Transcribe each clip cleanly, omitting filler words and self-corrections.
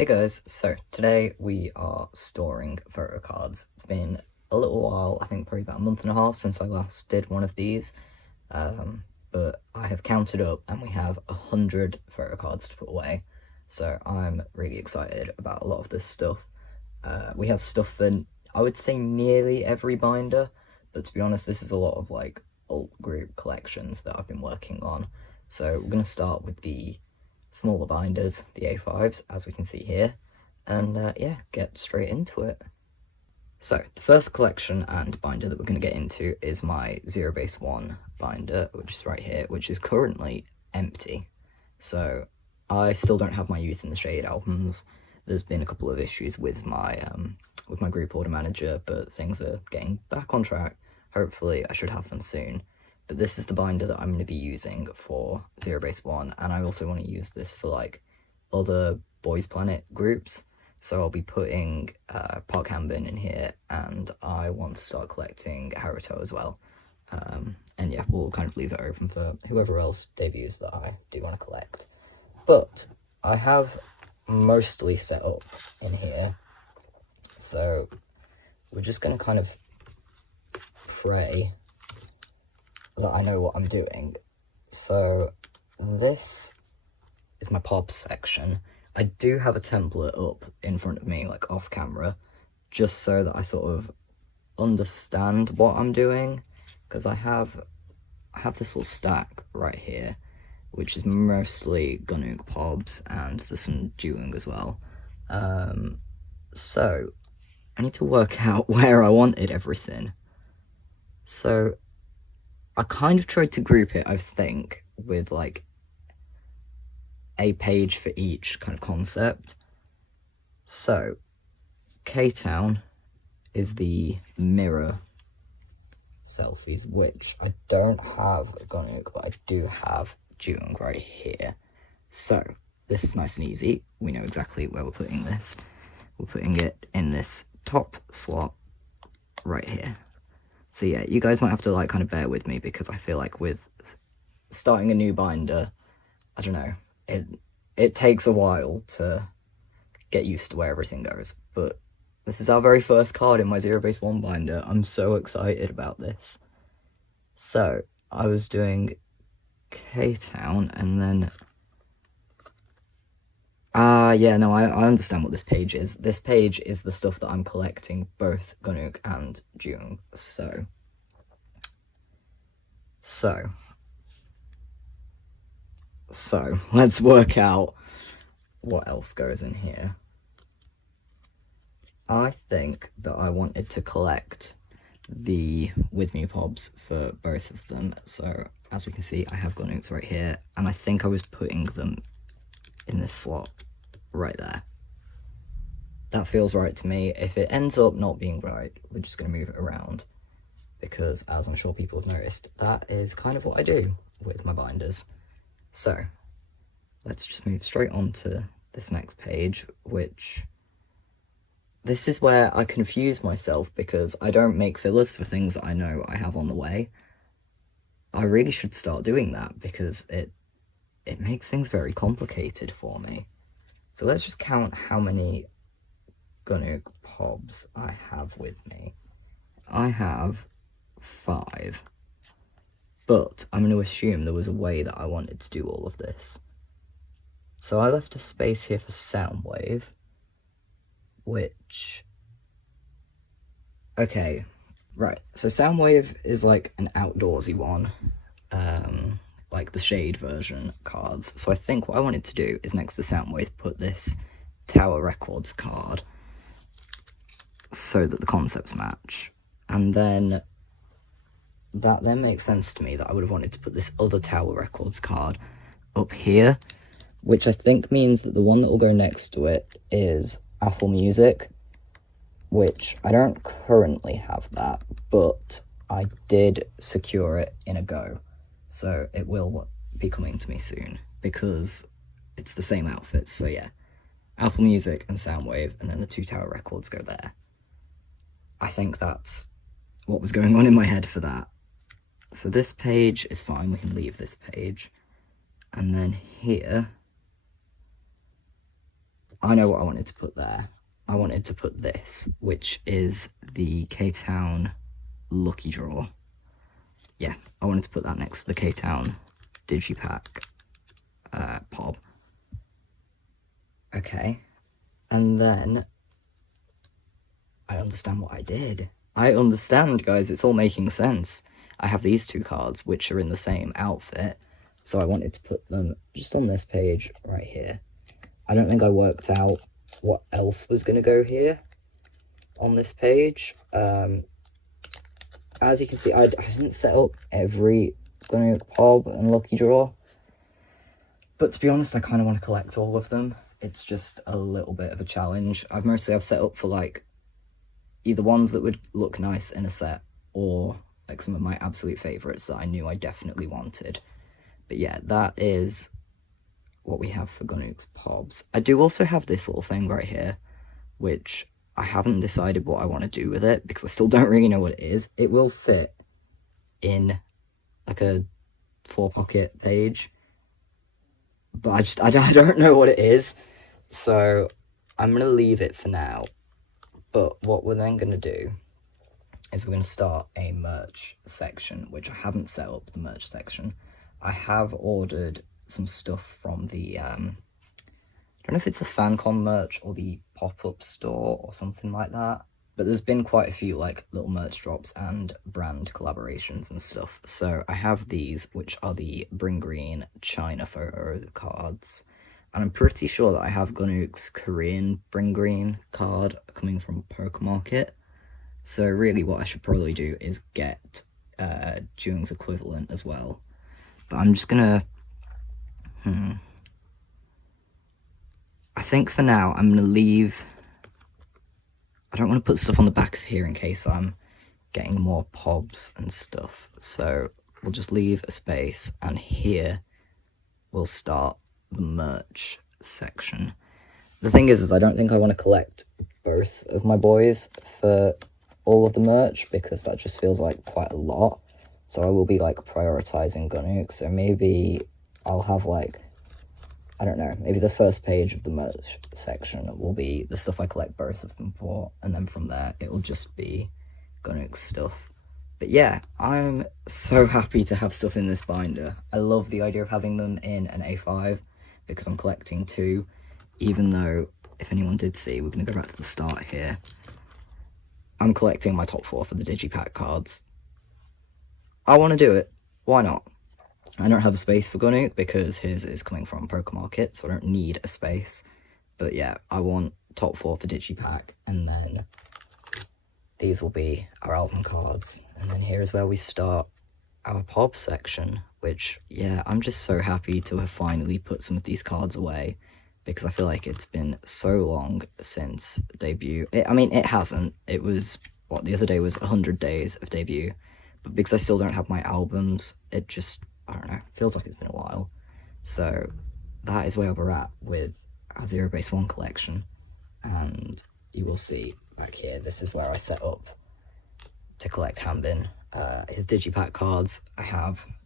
Hey guys, so today we are storing photo cards. It's been a little while, I think probably about a month and a half since I last did one of these, but I have counted up and we have 100 photo cards to put away, so I'm really excited about a lot of this stuff. We have stuff for, I would say, nearly every binder, but to be honest, this is a lot of like alt group collections that I've been working on. So we're going to start with the smaller binders, the A5s, as we can see here, and yeah, get straight into it. So the first collection and binder that we're going to get into is my ZeroBaseone binder, which is right here, which is currently empty. So I still don't have my Youth in the Shade albums. There's been a couple of issues with my group order manager, but things are getting back on track. Hopefully I should have them soon. But this is the binder that I'm going to be using for ZeroBaseone, and I also want to use this for like other Boys Planet groups. So I'll be putting Park Hanbin in here, and I want to start collecting Haruto as well. And yeah, we'll kind of leave it open for whoever else debuts that I do want to collect. But I have mostly set up in here, so we're just going to kind of pray that I know what I'm doing. So this is my pops section. I do have a template up in front of me, like off camera, just so that I sort of understand what I'm doing, because I have this little stack right here, which is mostly Gunnook Pobs, and there's some Jewung as well. So I need to work out where I wanted everything. So I kind of tried to group it, I think, with like a page for each kind of concept. So K-Town is the mirror selfies, which I don't have Gunnook, but I do have Jewung right here. So this is nice and easy. We know exactly where we're putting this. We're putting it in this top slot right here. So yeah, you guys might have to like kind of bear with me, because I feel like with starting a new binder, I don't know, it takes a while to get used to where everything goes. But this is our very first card in my ZeroBaseone binder. I'm so excited about this. So I was doing K-Town, and then yeah, no, I understand what this page is. This page is the stuff that I'm collecting, both Gunnook and Jewung. So let's work out what else goes in here. I think that I wanted to collect the With Me Pobs for both of them. So as we can see, I have Gunnooks right here, and I think I was putting them in this slot right there. That feels right to me. If it ends up not being right, we're just going to move it around, because as I'm sure people have noticed, that is kind of what I do with my binders. So let's just move straight on to this next page, which this is where I confuse myself, because I don't make fillers for things that I know I have on the way. I really should start doing that, because it makes things very complicated for me. So let's just count how many Gunnook Pobs I have with me. I have 5. But I'm going to assume there was a way that I wanted to do all of this. So I left a space here for Soundwave, which... Okay, right. So Soundwave is like an outdoorsy one. Like the Shade version cards. So I think what I wanted to do is, next to Soundwave, put this Tower Records card so that the concepts match. And then that then makes sense to me that I would have wanted to put this other Tower Records card up here, which I think means that the one that will go next to it is Apple Music, which I don't currently have that, but I did secure it in a go. So it will be coming to me soon, because it's the same outfits. So yeah, Apple Music and Soundwave, and then the 2 Tower Records go there. I think that's what was going on in my head for that. So this page is fine, we can leave this page. And then here, I know what I wanted to put there. I wanted to put this, which is the K-Town Lucky Draw. Yeah, I wanted to put that next to the K-Town Digipack Pob. Okay, and then I understand what I did. I understand, guys, it's all making sense. I have these two cards, which are in the same outfit, so I wanted to put them just on this page right here. I don't think I worked out what else was going to go here on this page. As you can see, I didn't set up every Pob and Lucky Draw, but to be honest, I kind of want to collect all of them. It's just a little bit of a challenge. I've set up for like either ones that would look nice in a set, or like some of my absolute favorites that I knew I definitely wanted. But yeah, that is what we have for Gunnook's Pobs. I do also have this little thing right here, which I haven't decided what I want to do with it, because I still don't really know what it is. It will fit in like a 4-pocket page, but I don't know what it is, so I'm going to leave it for now. But what we're then going to do is we're going to start a merch section, which I haven't set up the merch section. I have ordered some stuff from the, I don't know if it's the FanCon merch or the pop-up store or something like that, but there's been quite a few like little merch drops and brand collaborations and stuff. So I have these, which are the Bring Green China photo cards. And I'm pretty sure that I have Gunnook's Korean Bring Green card coming from Pokemarket. So really what I should probably do is get Jung's equivalent as well. But I'm just gonna... I think for now I'm gonna leave... I don't want to put stuff on the back of here in case I'm getting more Pobs and stuff. So we'll just leave a space, and here we'll start the merch section. The thing is I don't think I want to collect both of my boys for all of the merch, because that just feels like quite a lot. So I will be like prioritizing Gunnook. So maybe I'll have like, I don't know, maybe the first page of the merch section will be the stuff I collect both of them for, and then from there it will just be Gunnook stuff. But yeah, I'm so happy to have stuff in this binder. I love the idea of having them in an A5, because I'm collecting two, even though, if anyone did see, we're going to go back to the start here. I'm collecting my top 4 for the Digipack cards. I want to do it. Why not? I don't have a space for Gunnook because his is coming from Pokemarket, so I don't need a space. But yeah, I want top 4 for Digipack, and then these will be our album cards. And then here is where we start our Pob section, which, yeah, I'm just so happy to have finally put some of these cards away, because I feel like it's been so long since debut. I mean, it hasn't. It was, what, the other day was 100 days of debut, but because I still don't have my albums, it just, I don't know, feels like it's been a while. So that is where we're at with our zerobaseone collection, and you will see back here, this is where I set up to collect Hanbin. His Digipack cards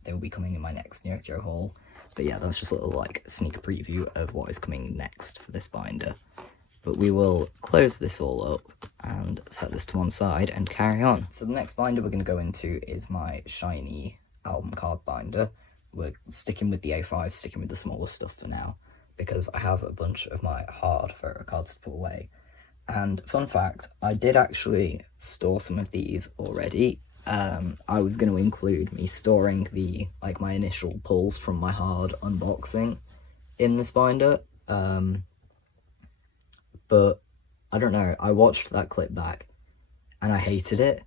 they will be coming in my next Nyokyo haul. But yeah, that's just a little like sneak preview of what is coming next for this binder. But we will close this all up and set this to one side and carry on. So the next binder we're going to go into is my Shinee album card binder. We're sticking with the A5, sticking with the smaller stuff for now, because I have a bunch of my hard photo cards to put away. And fun fact, I did actually store some of these already. I was going to include me storing my initial pulls from my hard unboxing in this binder, but I don't know, I watched that clip back and I hated it.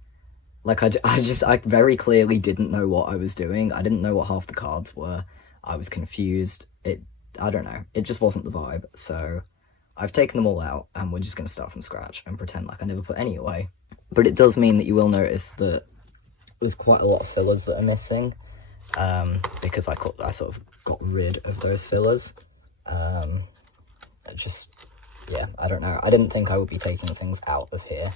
Like, I very clearly didn't know what I was doing. I didn't know what half the cards were. I was confused. I don't know, it just wasn't the vibe. So I've taken them all out, and we're just going to start from scratch and pretend like I never put any away. But it does mean that you will notice that there's quite a lot of fillers that are missing, because I sort of got rid of those fillers. Yeah, I don't know. I didn't think I would be taking things out of here,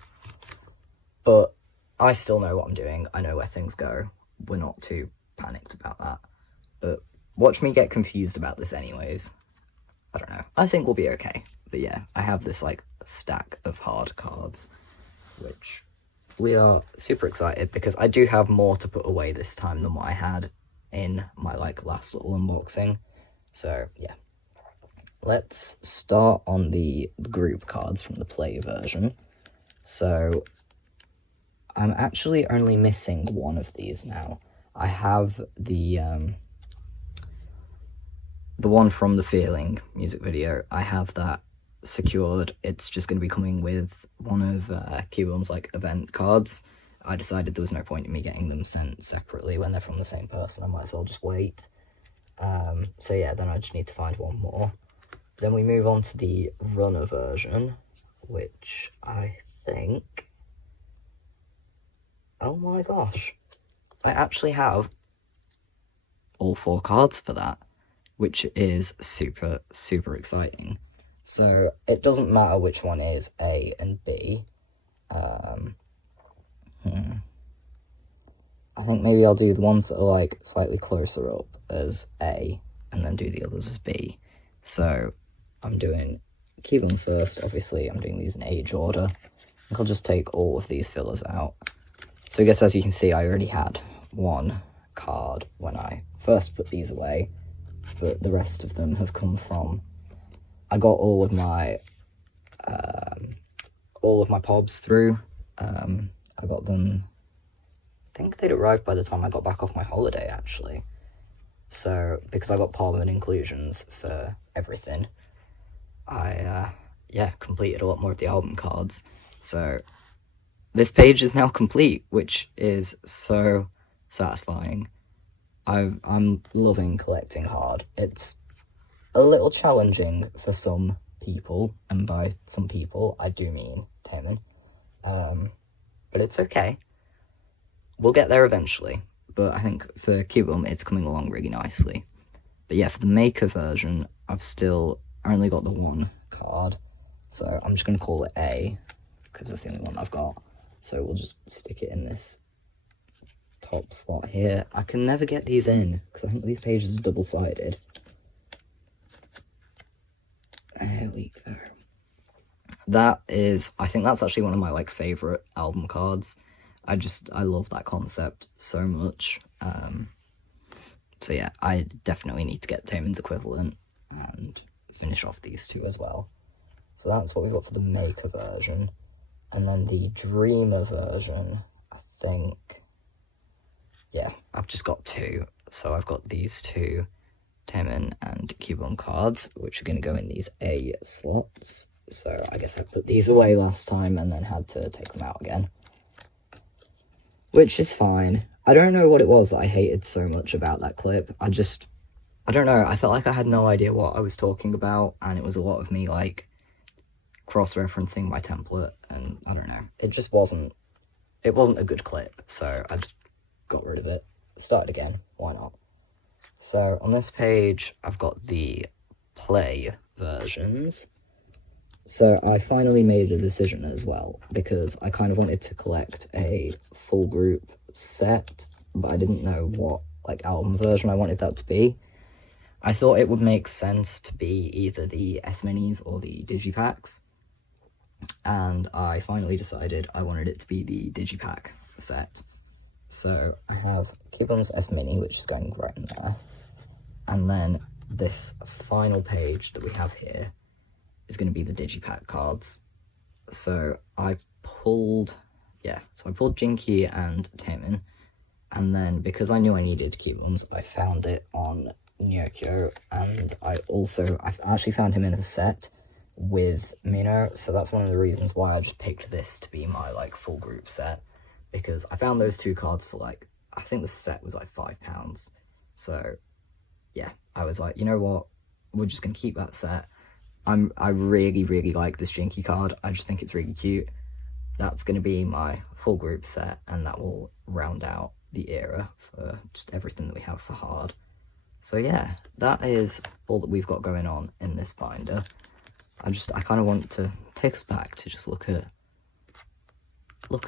but I still know what I'm doing. I know where things go. We're not too panicked about that. But watch me get confused about this anyways. I don't know. I think we'll be okay. But yeah, I have this like stack of hard cards, which we are super excited because I do have more to put away this time than what I had in my like last little unboxing. So yeah, let's start on the group cards from the play version. So I'm actually only missing one of these now. I have the one from the Feeling music video. I have that secured. It's just going to be coming with one of Cubum's like event cards. I decided there was no point in me getting them sent separately when they're from the same person. I might as well just wait. So yeah, then I just need to find one more. Then we move on to the runner version, which I think... Oh my gosh. I actually have all 4 cards for that, which is super, super exciting. So it doesn't matter which one is A and B. I think maybe I'll do the ones that are like slightly closer up as A and then do the others as B. So I'm doing Cubone first. Obviously I'm doing these in age order. I think I'll just take all of these fillers out. So I guess as you can see, I already had one card when I first put these away, but the rest of them have come from... I got all of my pobs through. I got them... I think they'd arrived by the time I got back off my holiday, actually. So, because I got permanent inclusions for everything, I, completed a lot more of the album cards. So, this page is now complete, which is so satisfying. I'm loving collecting hard. It's a little challenging for some people, and by some people, I do mean Taman. But it's okay. We'll get there eventually, but I think for Cubone, it's coming along really nicely. But yeah, for the Maker version, I've still only got the one card, so I'm just going to call it A, because that's the only one I've got. So we'll just stick it in this top slot here. I can never get these in, because I think these pages are double-sided. There we go. That is, I think that's actually one of my like favourite album cards. I love that concept so much. So yeah, I definitely need to get Taman's equivalent and finish off these two as well. So that's what we've got for the Maker version. And then the Dreamer version, I think, yeah, I've just got 2. So I've got these 2 Taman and Cubone cards, which are going to go in these A slots. So I guess I put these away last time and then had to take them out again. Which is fine. I don't know what it was that I hated so much about that clip. I don't know, I felt like I had no idea what I was talking about, and it was a lot of me, like, cross-referencing my template, and I don't know. It just wasn't a good clip, so I just got rid of it. Started again, why not? So, on this page, I've got the play versions. So I finally made a decision as well, because I kind of wanted to collect a full group set, but I didn't know what like album version I wanted that to be. I thought it would make sense to be either the S-Minis or the Digipacks, and I finally decided I wanted it to be the Digipack set. So I have Cubone's S-Mini, which is going right in there, and then this final page that we have here is going to be the Digipack cards. So I pulled Jinky and Taman, and then because I knew I needed Cubums, I found it on Nyokyo, and I actually found him in a set with Mino, so that's one of the reasons why I just picked this to be my like full group set, because I found those 2 cards for like, I think the set was like £5. So yeah, I was like, you know what, we're just gonna keep that set. I really, really like this Jinky card. I just think it's really cute. That's going to be my full group set, and that will round out the era for just everything that we have for hard. So yeah, that is all that we've got going on in this binder. I kind of want to take us back to just look at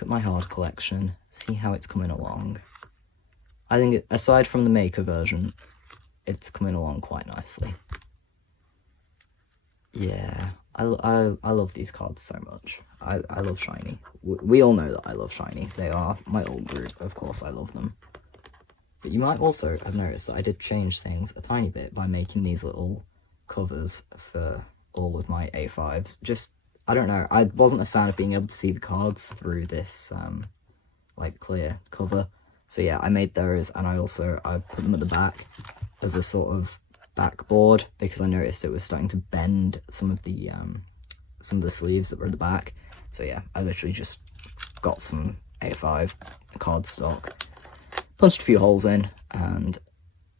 my hard collection, see how it's coming along. I think aside from the Maker version, it's coming along quite nicely. Yeah, I love these cards so much. I love shiny. We all know that I love shiny. They are my old group. Of course I love them. But you might also have noticed that I did change things a tiny bit by making these little covers for all of my A5s. Just, I don't know, I wasn't a fan of being able to see the cards through this, like, clear cover. So yeah, I made those, and I put them at the back as a sort of backboard, because I noticed it was starting to bend some of the sleeves that were at the back. So yeah, I literally just got some A5 cardstock, punched a few holes in, and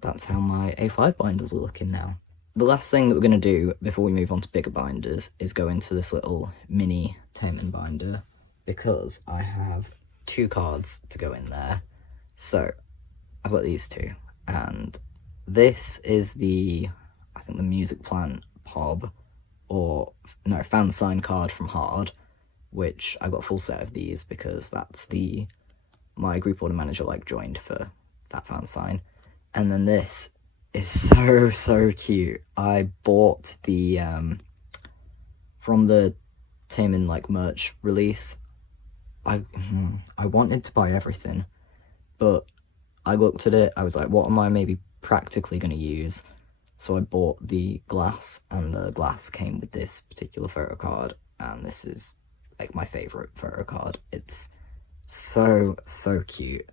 that's how my A5 binders are looking now. The last thing that we're going to do before we move on to bigger binders is go into this little mini Taman binder, because I have 2 cards to go in there. So I've got these 2, and this is I think the Music Plant Pob, or no, fan sign card from Hard, which I got a full set of these because that's my group order manager joined for that fan sign. And then this is so cute. I bought the from the Taman merch release. I wanted to buy everything, but I looked at it, I was like, what am I maybe practically going to use? So I bought the glass, and the glass came with this particular photo card, and this is my favorite photo card. It's so cute.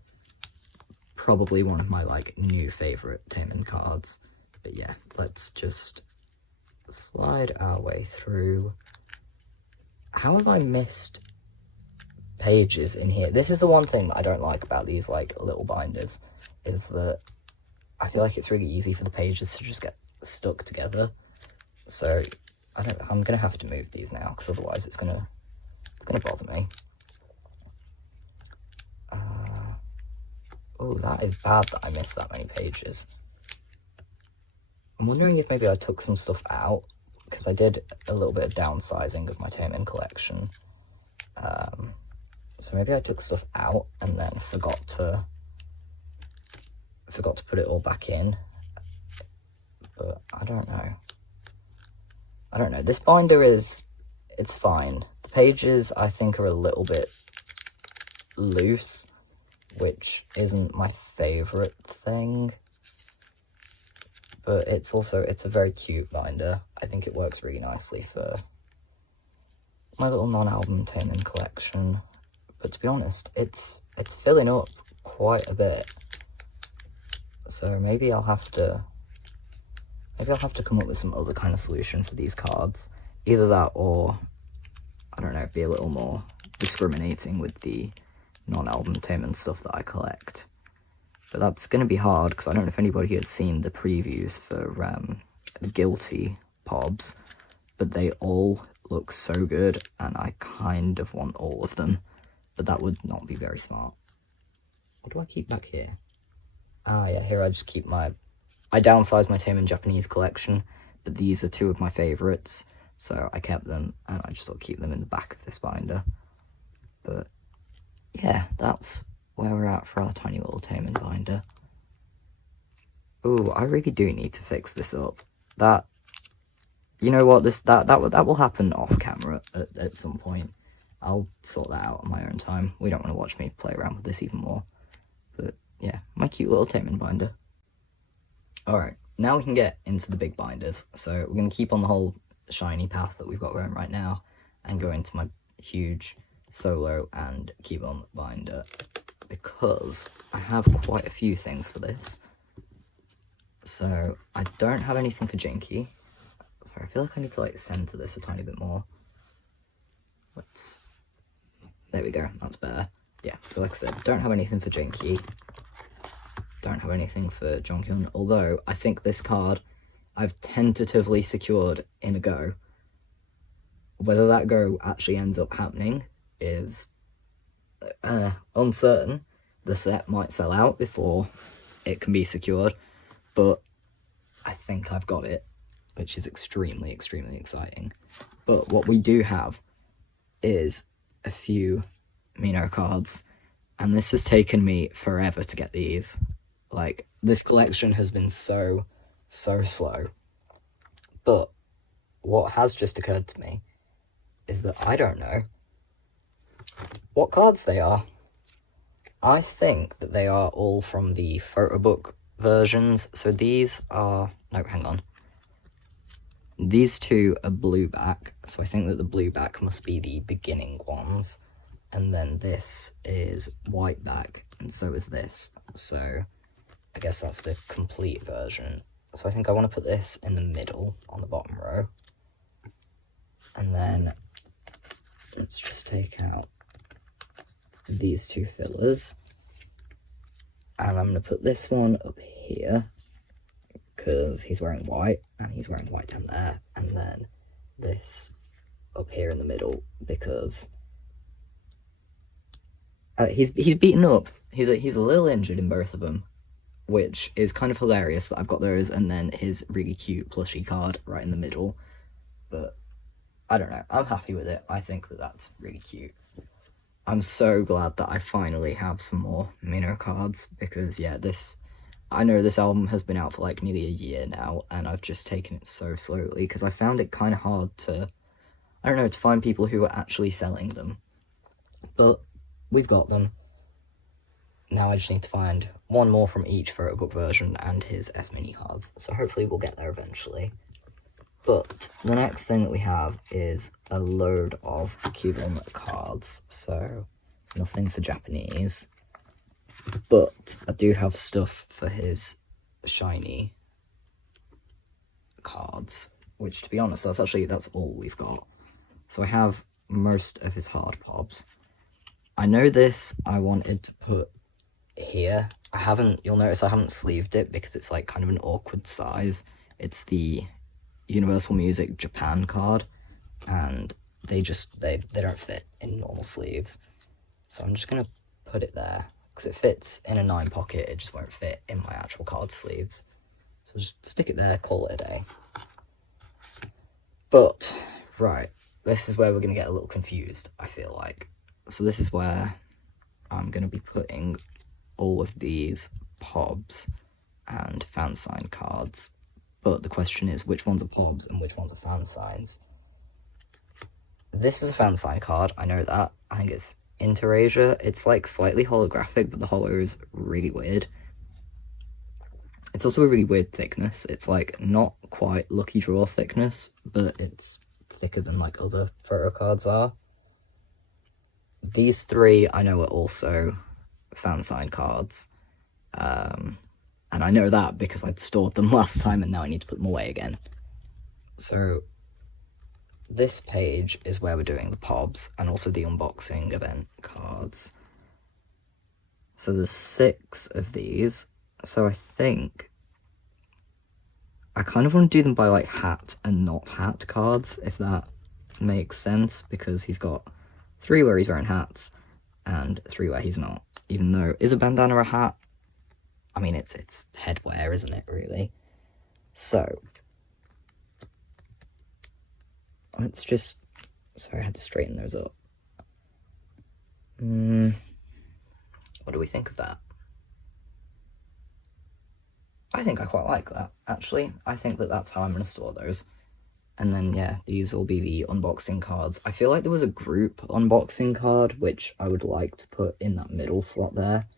Probably one of my new favorite Taman cards. But yeah, let's just slide our way through. How have I missed pages in here? This is the one thing that I don't like about these little binders, is that I feel like it's really easy for the pages to just get stuck together. So I'm gonna have to move these now, because otherwise it's gonna bother me. Oh, that is bad that I missed that many pages. I'm wondering if maybe I took some stuff out, because I did a little bit of downsizing of my Taman collection. So maybe I took stuff out and then forgot to put it all back in. But I don't know. This binder it's fine. The pages I think are a little bit loose, which isn't my favorite thing. But it's a very cute binder. I think it works really nicely for my little non-album Taman collection. But to be honest, it's filling up quite a bit. So maybe I'll have to come up with some other kind of solution for these cards. Either that, or I don't know, be a little more discriminating with the non-album Taman stuff that I collect. But that's going to be hard, because I don't know if anybody has seen the previews for Guilty Pobs, but they all look so good, and I kind of want all of them. But that would not be very smart. What do I keep back here? Ah, yeah, here I just keep I downsized my Taman Japanese collection, but these are 2 of my favourites, so I kept them, and I just thought keep them in the back of this binder. But yeah, that's where we're at for our tiny little Taman binder. Ooh, I really do need to fix this up. You know what, that will happen off camera at some point. I'll sort that out on my own time. We don't want to watch me play around with this even more. But yeah, my cute little Taman binder. Alright, now we can get into the big binders. So we're going to keep on the whole shiny path that we've got going right now, and go into my huge solo and keyboard binder, because I have quite a few things for this. So I don't have anything for Jinky. Sorry, I feel like I need to center this a tiny bit more. There we go, that's better. Yeah, so like I said, don't have anything for Jinky. Don't have anything for Jonghyun, although I think this card I've tentatively secured in a go. Whether that go actually ends up happening is uncertain. The set might sell out before it can be secured, but I think I've got it, which is extremely exciting. But what we do have is a few Mino cards, and this has taken me forever to get these. This collection has been so slow, but what has just occurred to me is that I don't know what cards they are. I think that they are all from the photo book versions. So these are... no, hang on. These two are blue back, so I think that the blue back must be the beginning ones. And then this is white back, and so is this. So I guess that's the complete version. So I think I want to put this in the middle on the bottom row. And then let's just take out these two fillers. And I'm going to put this one up here, because he's wearing white, and he's wearing white down there. And then this up here in the middle, because he's beaten up. He's a little injured in both of them, which is kind of hilarious that I've got those, and then his really cute plushie card right in the middle. But I don't know, I'm happy with it. I think that that's really cute. I'm so glad that I finally have some more Minnow cards, because yeah, I know this album has been out for like nearly a year now, and I've just taken it so slowly, because I found it kind of hard to, I don't know, to find people who are actually selling them. But we've got them. Now I just need to find one more from each photo book version and his S-Mini cards, so hopefully we'll get there eventually. But the next thing that we have is a load of Cuban cards, so nothing for Japanese. But I do have stuff for his shiny cards, which, to be honest, that's all we've got. So I have most of his hard pobs. I know this I wanted to put here. You'll notice I haven't sleeved it because it's like kind of an awkward size. It's the Universal Music Japan card, and they don't fit in normal sleeves. So I'm just gonna put it there, because it fits in a 9 pocket, it just won't fit in my actual card sleeves. So just stick it there, call it a day. But, right, this is where we're going to get a little confused, I feel like. So this is where I'm going to be putting all of these pobs and fan sign cards. But the question is, which ones are pobs and which ones are fan signs? This is a fan sign card, I know that. I think it's Interasia. It's like slightly holographic, but the holo is really weird. It's also a really weird thickness. It's like not quite Lucky Draw thickness, but it's thicker than like other photo cards are. These three I know are also fan sign cards. And I know that because I'd stored them last time and now I need to put them away again. So this page is where we're doing the pobs and also the unboxing event cards. So there's 6 of these. So I think I kind of want to do them by like hat and not hat cards, if that makes sense, because he's got 3 where he's wearing hats and 3 where he's not. Even though, is a bandana a hat? I mean, it's headwear, isn't it, really? So let's just... Sorry, I had to straighten those up. What do we think of that? I think I quite like that, actually. I think that that's how I'm going to store those. And then, yeah, these will be the unboxing cards. I feel like there was a group unboxing card, which I would like to put in that middle slot there.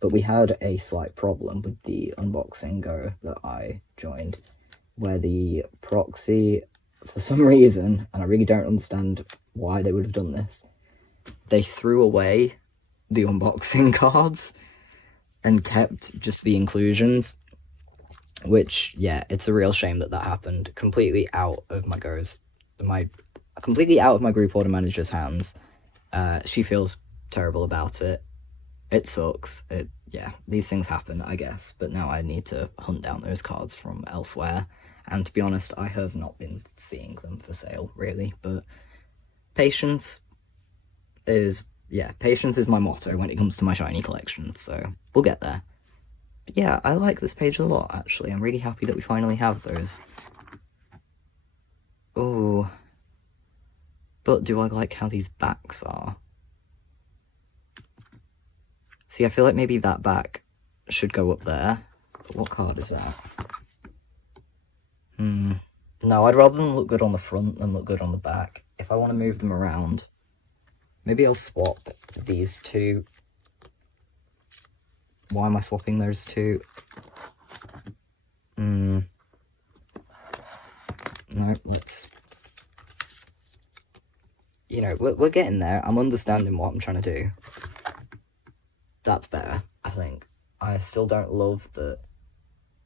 But we had a slight problem with the unboxing go that I joined, where the proxy, for some reason, and I really don't understand why they would have done this, they threw away the unboxing cards and kept just the inclusions, which, yeah, it's a real shame that happened. Completely out of my group order manager's hands. She feels terrible about it. It sucks. Yeah, these things happen, I guess, but now I need to hunt down those cards from elsewhere. And to be honest, I have not been seeing them for sale, really, but patience is my motto when it comes to my shiny collection, so we'll get there. But yeah, I like this page a lot, actually. I'm really happy that we finally have those. Oh, but do I like how these backs are? See, I feel like maybe that back should go up there. But what card is that? No, No, I'd rather them look good on the front than look good on the back. If I want to move them around, maybe I'll swap these two. Why am I swapping those two? No, let's... You know, we're getting there. I'm understanding what I'm trying to do. That's better, I think. I still don't love that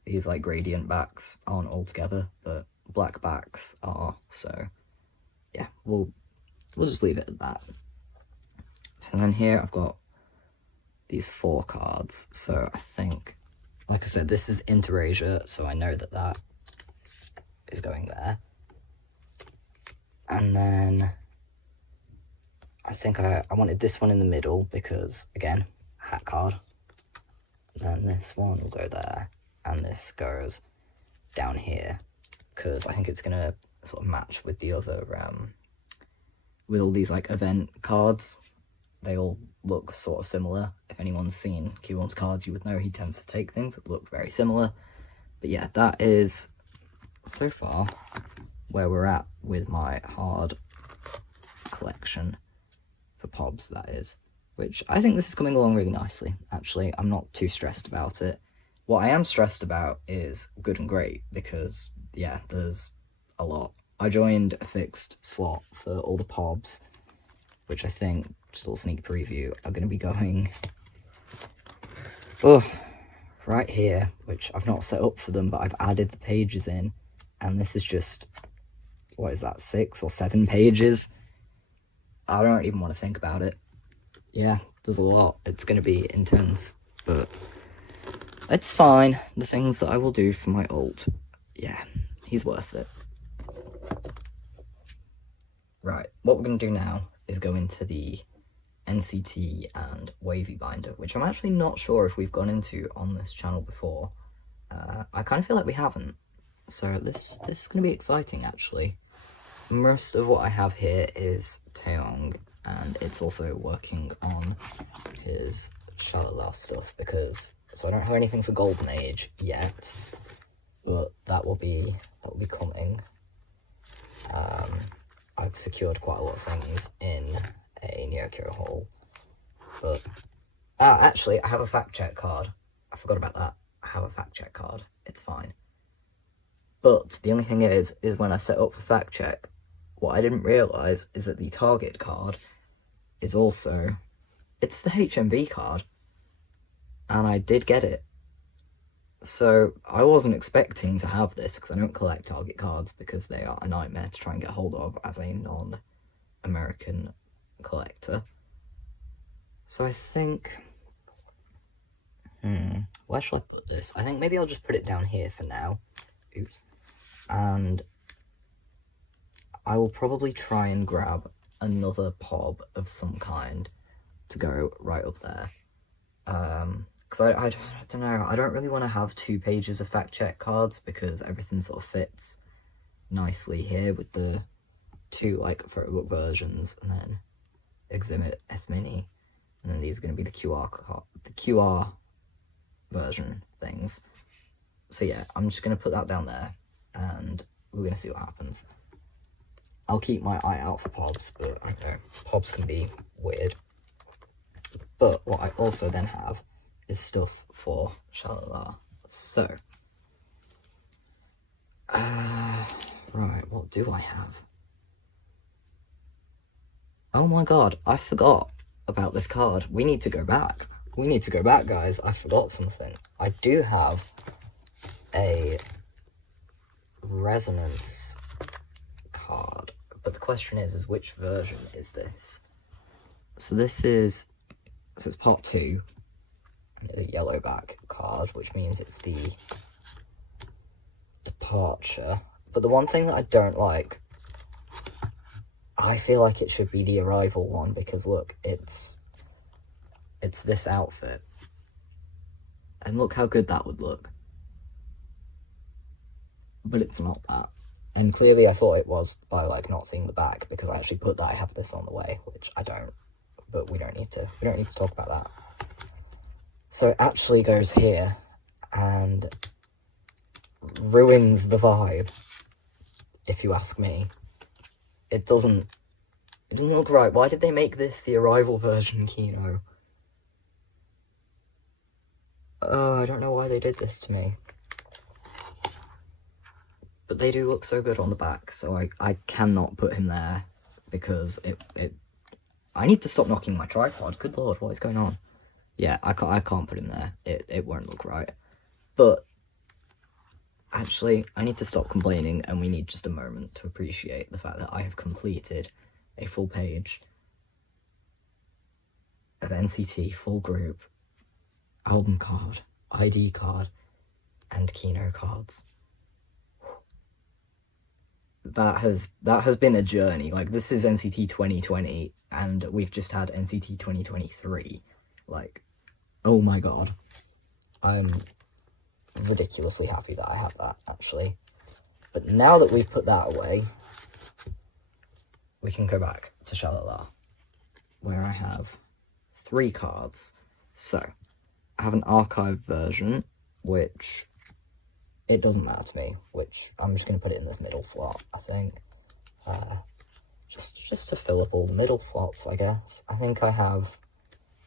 these, like, gradient backs aren't all together, but black backs are, so... Yeah, we'll just leave it at that. So then here I've got these 4 cards. So I think, like I said, this is Interasia, so I know that that is going there. And then I think I wanted this one in the middle because, again, hat card. And then this one will go there, and this goes down here because I think it's going to sort of match with the other, with all these, like, event cards. They all look sort of similar. If anyone's seen Q1's cards, you would know he tends to take things that look very similar. But yeah, that is, so far, where we're at with my hard collection for Pobs, that is. Which, I think this is coming along really nicely, actually. I'm not too stressed about it. What I am stressed about is good and great, because, yeah, there's a lot. I joined a fixed slot for all the Pobs, which I think, just a little sneak preview, are going to be going right here, which I've not set up for them, but I've added the pages in, and this is just, what is that, 6 or 7 pages? I don't even want to think about it. Yeah, there's a lot. It's going to be intense, but it's fine. The things that I will do for my ult, yeah, he's worth it. Right, what we're going to do now is go into the NCT and wavy binder, which I'm actually not sure if we've gone into on this channel before. I kind of feel like we haven't, so this is going to be exciting, actually. Most of what I have here is Taeyong, and it's also working on his Shalala stuff, because, so I don't have anything for Golden Age yet, but that will be coming. I've secured quite a lot of things in a Neokyo haul, but actually I have a fact check card. I forgot about that. I have a fact check card. It's fine. But the only thing is when I set up for fact check, what I didn't realise is that the target card is also, it's the HMV card, and I did get it. So I wasn't expecting to have this, because I don't collect target cards, because they are a nightmare to try and get hold of as a non-American collector. So I think, where shall I put this? I think maybe I'll just put it down here for now. Oops. And I will probably try and grab another Pob of some kind to go right up there. Because I don't know, I don't really want to have 2 pages of fact check cards, because everything sort of fits nicely here with the 2, like, photobook versions, and then Exhibit S Mini, and then these are going to be the QR version things. So yeah, I'm just going to put that down there, and we're going to see what happens. I'll keep my eye out for Pobs, but I know Pobs can be weird. But what I also then have is stuff for Shalala. So, right, what do I have? Oh my god, I forgot about this card. We need to go back. We need to go back, guys. I forgot something. I do have a resonance card, but the question is which version is this? So this is, so it's part 2, the yellow back card, which means it's the departure. But the one thing that I don't like, I feel like it should be the arrival one, because look, it's this outfit, and look how good that would look. But it's not that. And clearly I thought it was by, like, not seeing the back, because I actually put that I have this on the way, which I don't. But we don't need to talk about that. So it actually goes here and ruins the vibe. if you ask me. It doesn't look right. Why did they make this the Arrival version Kino? Oh, I don't know why they did this to me. But they do look so good on the back, so I cannot put him there because I need to stop knocking my tripod. Good lord, what is going on? Yeah, I can't put him there. It won't look right. But actually, I need to stop complaining, and we need just a moment to appreciate the fact that I have completed a full page of NCT full group album card, ID card, and Kino cards. That has been a journey. Like, this is NCT 2020, and we've just had NCT 2023. Like, oh my god. I'm ridiculously happy that I have that, actually. But now that we've put that away, we can go back to Shalala, where I have 3 cards. So, I have an archive version, which it doesn't matter to me, which I'm just going to put it in this middle slot, I think. Just to fill up all the middle slots, I guess. I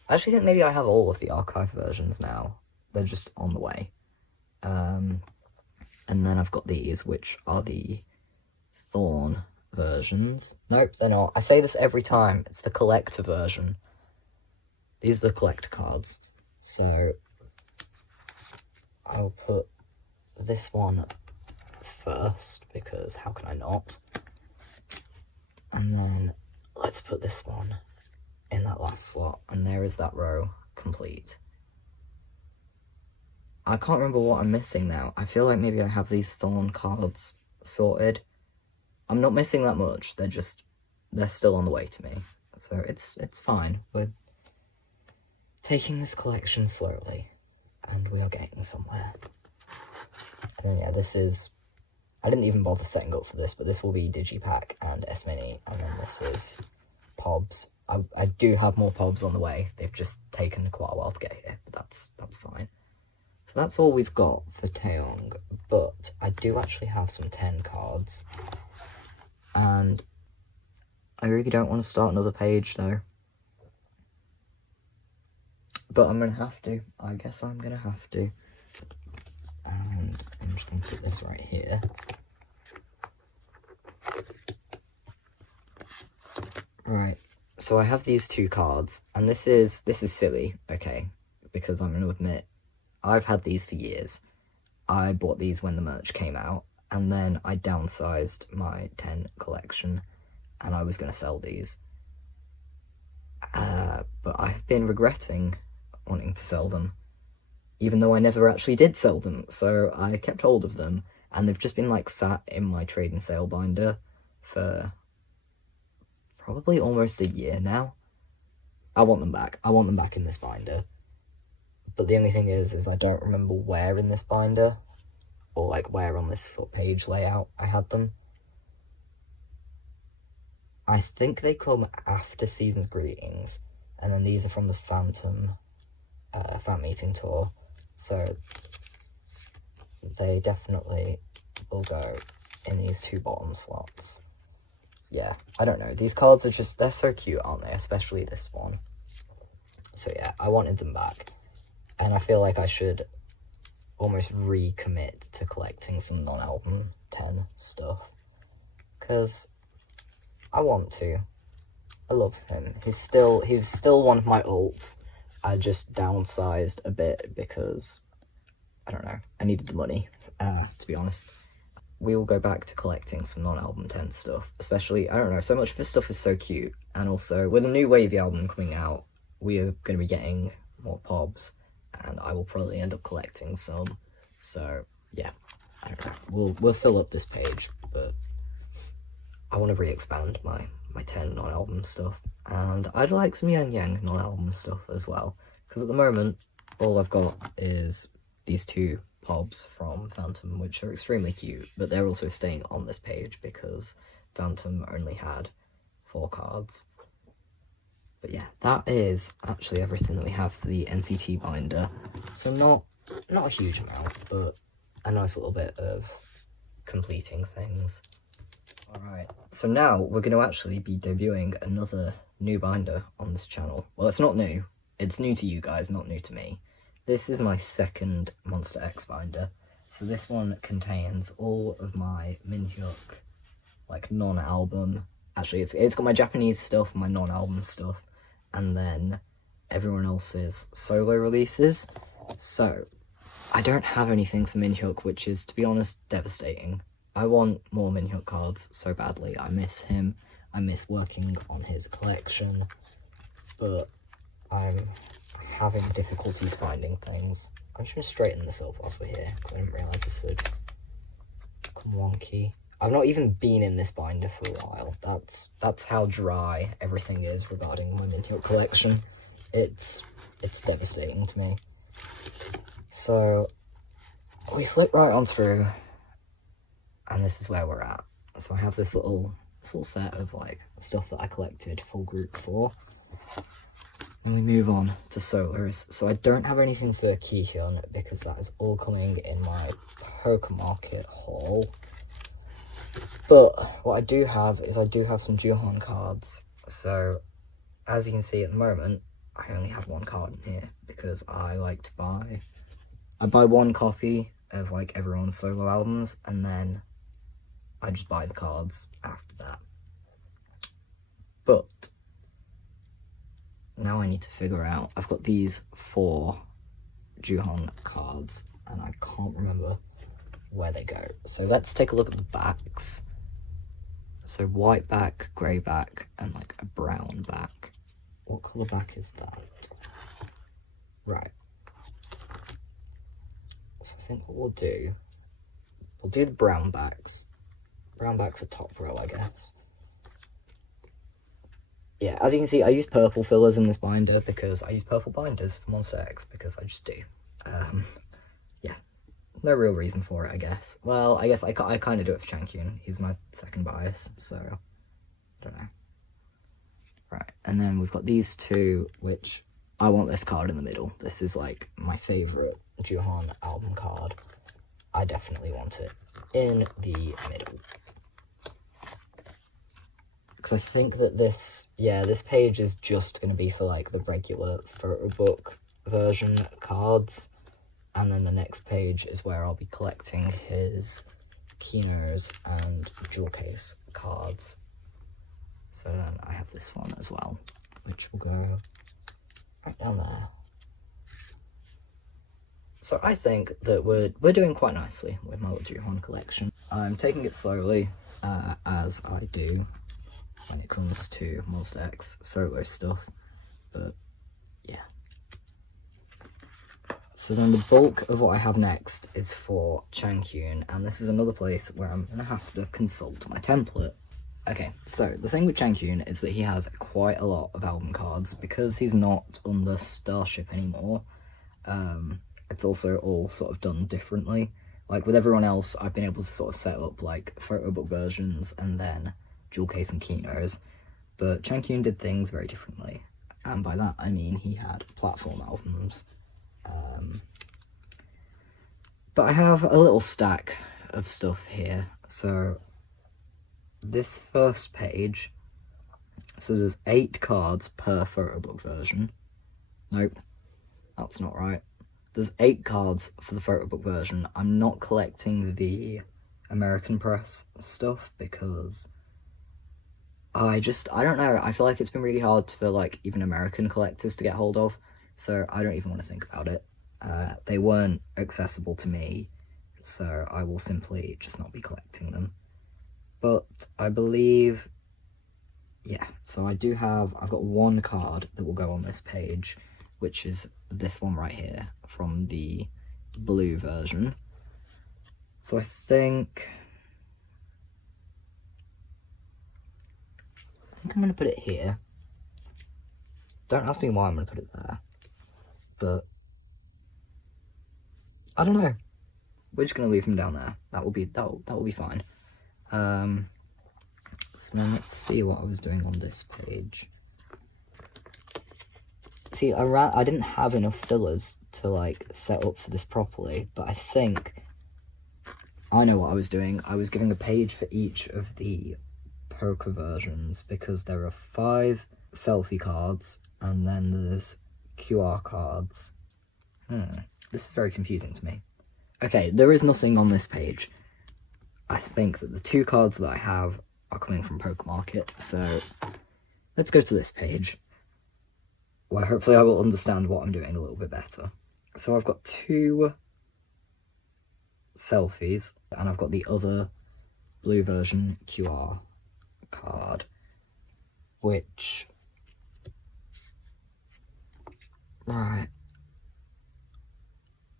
actually think maybe I have all of the archive versions now. They're just on the way. And then I've got these, which are the Thorn versions. Nope, they're not. I say this every time. It's the collector version. These are the collector cards. So, I'll put this one first, because how can I not? And then, let's put this one in that last slot, and there is that row complete. I can't remember what I'm missing now. I feel like maybe I have these Thorn cards sorted. I'm not missing that much. They're still on the way to me. So it's fine. We're taking this collection slowly, and we are getting somewhere. And then yeah, this is, I didn't even bother setting up for this, but this will be Digipack and S-Mini, and then this is Pobs. I do have more Pobs on the way. They've just taken quite a while to get here, but that's fine. So that's all we've got for Taeyong, but I do actually have some 10 cards, and I really don't want to start another page though. But I'm going to have to. I guess I'm going to have to. And I'm just going to put this right here. Right. So I have these 2 cards, and this is silly, okay, because I'm going to admit, I've had these for years. I bought these when the merch came out, and then I downsized my 10 collection, and I was going to sell these. But I've been regretting wanting to sell them, even though I never actually did sell them, so I kept hold of them, and they've just been like sat in my trade and sale binder for probably almost a year now. I want them back. I want them back in this binder. But the only thing is I don't remember where in this binder, or like where on this sort of page layout I had them. I think they come after Season's Greetings, and then these are from the Phantom fan meeting tour, so they definitely will go in these 2 bottom slots. Yeah, I don't know, these cards are just, they're so cute, aren't they, especially this one. So yeah, I wanted them back, and I feel like I should almost recommit to collecting some non-album 10 stuff, because I want to. I love him. He's still one of my ults. I just downsized a bit because, I don't know, I needed the money, to be honest. We will go back to collecting some non-album 10 stuff, especially, I don't know, so much of this stuff is so cute, and also, with a new wavy album coming out, we are going to be getting more Pobs, and I will probably end up collecting some, so, yeah, I don't know, we'll fill up this page, but I want to re-expand my 10 non-album stuff. And I'd like some Yang Yang non-album stuff as well, because at the moment, all I've got is these 2 Pobs from Phantom, which are extremely cute, but they're also staying on this page because Phantom only had 4 cards. But yeah, that is actually everything that we have for the NCT binder. So not a huge amount, but a nice little bit of completing things. Alright, so now we're going to actually be debuting another new binder on this channel. Well, it's not new. It's new to you guys, not new to me. This is my second Monster X binder. So this one contains all of my Minhyuk, like, non-album. Actually, it's got my Japanese stuff, my non-album stuff, and then everyone else's solo releases. So I don't have anything for Minhyuk, which is, to be honest, devastating. I want more Minhyuk cards so badly. I miss him. I miss working on his collection, but I'm having difficulties finding things. I'm just going to straighten this up whilst we're here, because I didn't realise this would come wonky. I've not even been in this binder for a while. That's how dry everything is regarding my Minhyuk collection. It's devastating to me. So we flip right on through, and this is where we're at. So I have this little set of like stuff that I collected full group for. And we move on to solos. So I don't have anything for Kihyun because that is all coming in my Poker Market haul. But what I do have is I do have some Juhan cards. So as you can see at the moment, I only have one card in here because I like to buy. I buy one copy of like everyone's solo albums, and then I just buy the cards after that. But now I need to figure out, I've got these 4 Juhan cards and I can't remember where they go. So let's take a look at the backs. So white back, grey back, and like a brown back. What colour back is that? Right. So I think what we'll do the brown backs. Brown backs are top row, I guess. Yeah, as you can see, I use purple fillers in this binder because I use purple binders for Monster X because I just do. Yeah, no real reason for it, I guess. Well, I guess I kind of do it for Changkyun. He's my second bias, so I don't know. Right, and then we've got these 2, which I want this card in the middle. This is like my favourite Juhan album card. I definitely want it in the middle. Because I think that this page is just going to be for like the regular photo book version cards, and then the next page is where I'll be collecting his Kinos and jewel case cards. So then I have this one as well, which will go right down there. So I think that we're doing quite nicely with my little Juhan collection. I'm taking it slowly, as I do when it comes to Monster X solo stuff, but yeah. So then the bulk of what I have next is for Changkyun, and this is another place where I'm going to have to consult my template. Okay, so the thing with Changkyun is that he has quite a lot of album cards. Because he's not on the Starship anymore, it's also all sort of done differently. Like with everyone else, I've been able to sort of set up like photo book versions and then jewel case and Kinos, but Changkyun did things very differently, and by that I mean he had platform albums. But I have a little stack of stuff here. So this first page, so there's 8 cards per photo book version. Nope, that's not right. There's 8 cards for the photo book version. I'm not collecting the American press stuff because I don't know, I feel like it's been really hard for like even American collectors to get hold of, so I don't even want to think about it. They weren't accessible to me, so I will simply just not be collecting them. But I believe, yeah, so I've got 1 card that will go on this page, which is this one right here from the blue version. So I think I'm going to put it here. Don't ask me why I'm going to put it there, but I don't know. We're just going to leave him down there. That will be fine. So then let's see what I was doing on this page. See, I didn't have enough fillers to like set up for this properly, but I think I know what I was doing. I was giving a page for each of the poker versions because there are 5 selfie cards and then there's QR cards. This is very confusing to me. Okay, there is nothing on this page. I think that the 2 cards that I have are coming from Poker Market, so let's go to this page, where hopefully I will understand what I'm doing a little bit better. So I've got 2 selfies, and I've got the other blue version QR card, which... Right.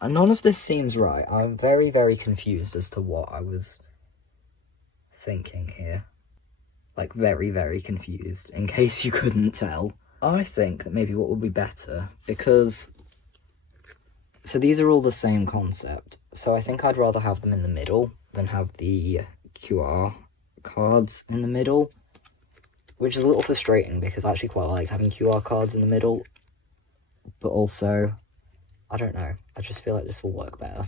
None of this seems right. I'm very, very confused as to what I was thinking here. Like, very, very confused, in case you couldn't tell. I think that maybe what would be better, because... So these are all the same concept, so I think I'd rather have them in the middle than have the QR cards in the middle, which is a little frustrating because I actually quite like having QR cards in the middle, but also, I don't know, I just feel like this will work better.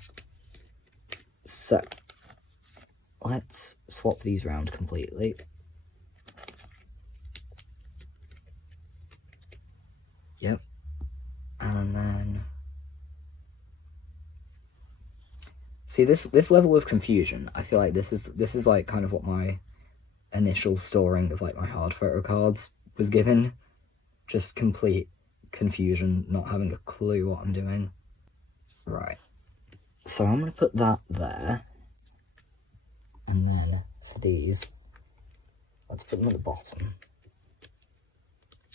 So, let's swap these around completely. Yep. And then... See, this level of confusion, I feel like this is like kind of what my initial storing of like my hard photo cards was given. Just complete confusion, not having a clue what I'm doing. Right. So I'm going to put that there. And then for these, let's put them at the bottom.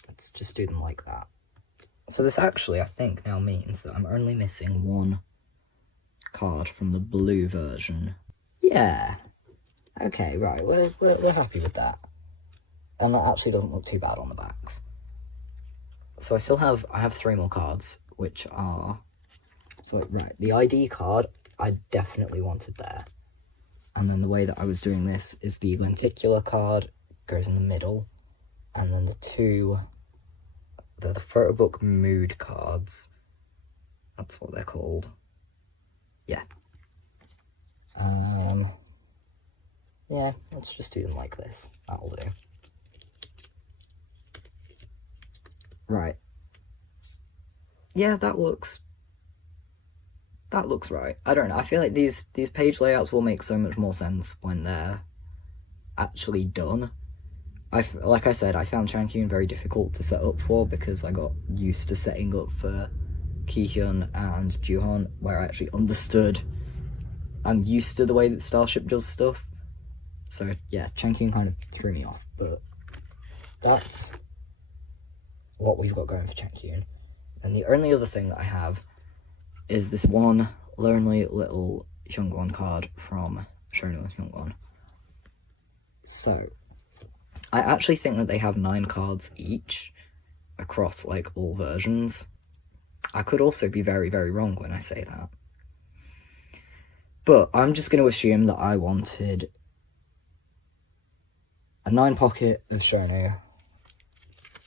Let's just do them like that. So this actually, I think, now means that I'm only missing 1 card from the blue version. Yeah. Okay, right, we're happy with that. And that actually doesn't look too bad on the backs. So I have 3 more cards, which are... So, right, the ID card, I definitely wanted there. And then the way that I was doing this is the lenticular card goes in the middle, and then the 2... the photo book mood cards. That's what they're called. Yeah. Yeah, let's just do them like this. That'll do. Right. Yeah, that looks right. I don't know, I feel like these page layouts will make so much more sense when they're actually done. Like I said, I found Changkyun very difficult to set up for because I got used to setting up for Kihyun and Juhon, where I actually understood and used to the way that Starship does stuff. So yeah, Changkyun kind of threw me off, but that's what we've got going for Changkyun. And the only other thing that I have is this one lonely little Hyungwon card from Shonu Hyungwon. So I actually think that they have 9 cards each across like all versions. I could also be very, very wrong when I say that. But I'm just going to assume that I wanted a 9 pocket of Shonu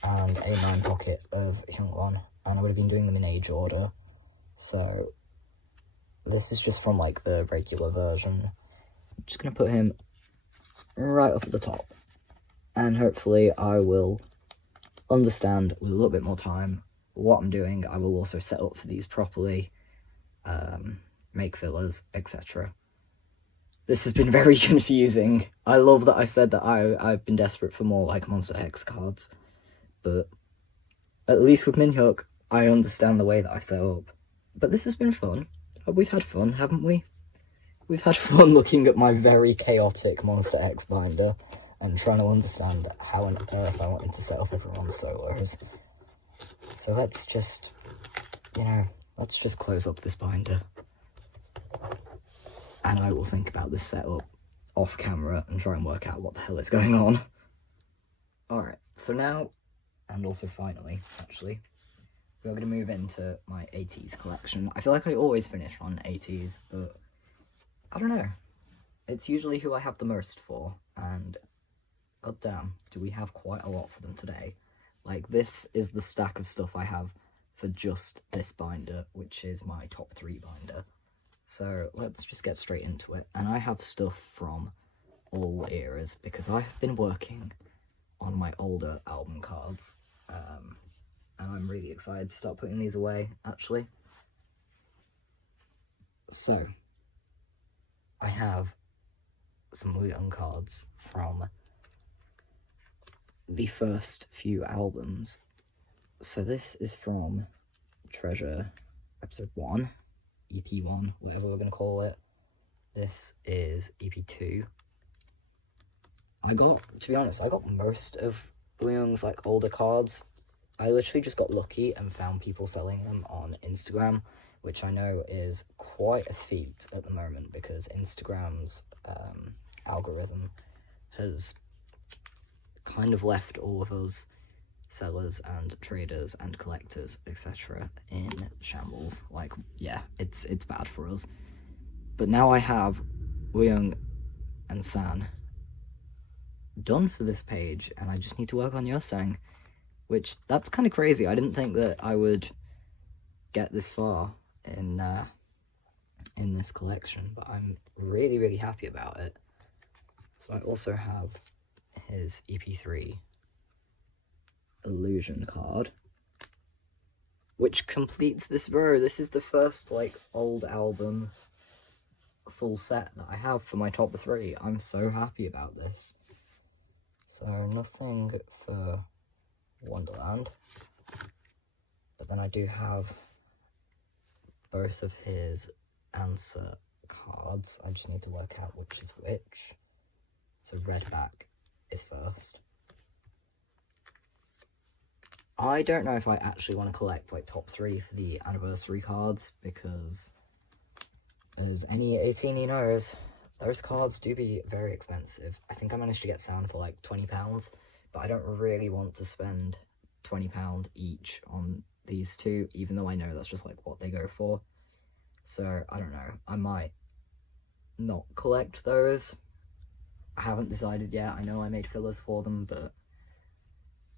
and a 9 pocket of Hyungwon, and I would have been doing them in age order. So this is just from like the regular version. I'm just going to put him right up at the top, and hopefully I will understand with a little bit more time what I'm doing. I will also set up for these properly, make fillers, etc. This has been very confusing. I love that I said that I've been desperate for more like Monsta X cards, but at least with Minhyuk, I understand the way that I set up. But this has been fun. We've had fun, haven't we? We've had fun looking at my very chaotic Monsta X binder and trying to understand how on earth I wanted to set up everyone's solos. So let's just, let's just close up this binder. And I will think about this setup off camera and try and work out what the hell is going on. Alright, so now, and also finally, actually, we're going to move into my ateez collection. I feel like I always finish on ateez, but I don't know. It's usually who I have the most for, and goddamn, do we have quite a lot for them today. Like, this is the stack of stuff I have for just this binder, which is my top 3 binder. So let's just get straight into it. And I have stuff from all eras because I have been working on my older album cards, and I'm really excited to start putting these away, actually. So, I have some Wuyong cards from the first few albums. So this is from Treasure episode 1, EP1, whatever we're going to call it. This is EP2. To be honest, I got most of Wuyong's like older cards. I literally just got lucky and found people selling them on Instagram, which I know is quite a feat at the moment because Instagram's algorithm has kind of left all of us sellers and traders and collectors, etc., in shambles. Like, yeah, it's bad for us. But now I have Wuyong and San done for this page, and I just need to work on Yosang, which that's kind of crazy. I didn't think that I would get this far in this collection, but I'm really, really happy about it. So I also have his EP3 Illusion card, which completes this row. This is the first like old album full set that I have for my top 3. I'm so happy about this. So nothing for Wonderland, but then I do have both of his answer cards. I just need to work out which is which. So Redback is first. I don't know if I actually want to collect like top 3 for the anniversary cards, because as any 18 knows, those cards do be very expensive. I think I managed to get Sound for like £20, but I don't really want to spend £20 each on these two, even though I know that's just like what they go for. So I don't know, I might not collect those. I haven't decided yet. I know I made fillers for them, but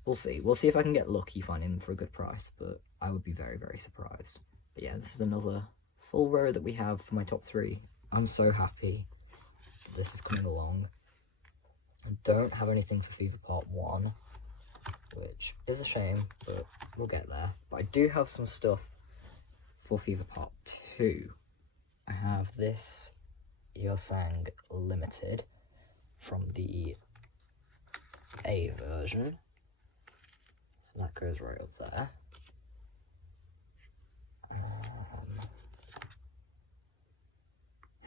we'll see. We'll see if I can get lucky finding them for a good price, but I would be very, very surprised. But yeah, this is another full row that we have for my top 3. I'm so happy that this is coming along. I don't have anything for Fever Part 1, which is a shame, but we'll get there. But I do have some stuff for Fever Part 2. I have this Yosang Limited from the A version. So that goes right up there.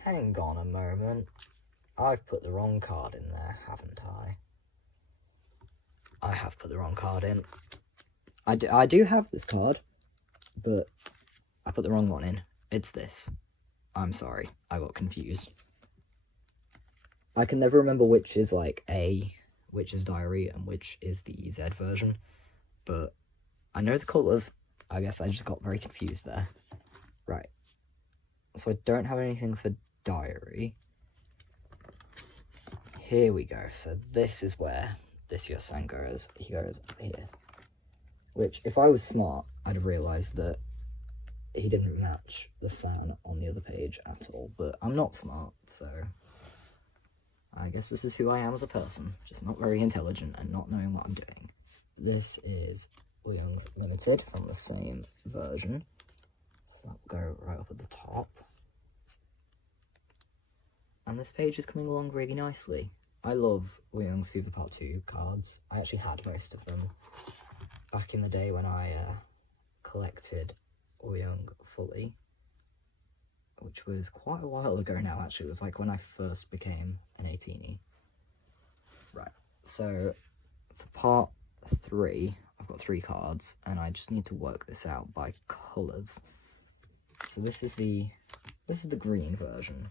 Hang on a moment. I've put the wrong card in there, haven't I? I have put the wrong card in. I do have this card, but I put the wrong one in. It's this. I'm sorry, I got confused. I can never remember which is like A, which is Diary, and which is the Z version. But I know the colours. I guess I just got very confused there. Right. So I don't have anything for Diary. Here we go. So this is where this Yosang goes. He goes up here. Which, if I was smart, I'd have realised that he didn't match the San on the other page at all. But I'm not smart, so I guess this is who I am as a person. Just not very intelligent and not knowing what I'm doing. This is Wuyong's Limited from the same version. So that'll go right up at the top. And this page is coming along really nicely. I love Wuyong's Fever Part 2 cards. I actually had most of them back in the day when I collected Wuyong fully, which was quite a while ago now, actually. It was like when I first became an 18-y. Right, so for Part 3, I've got 3 cards, and I just need to work this out by colours. So this is the green version.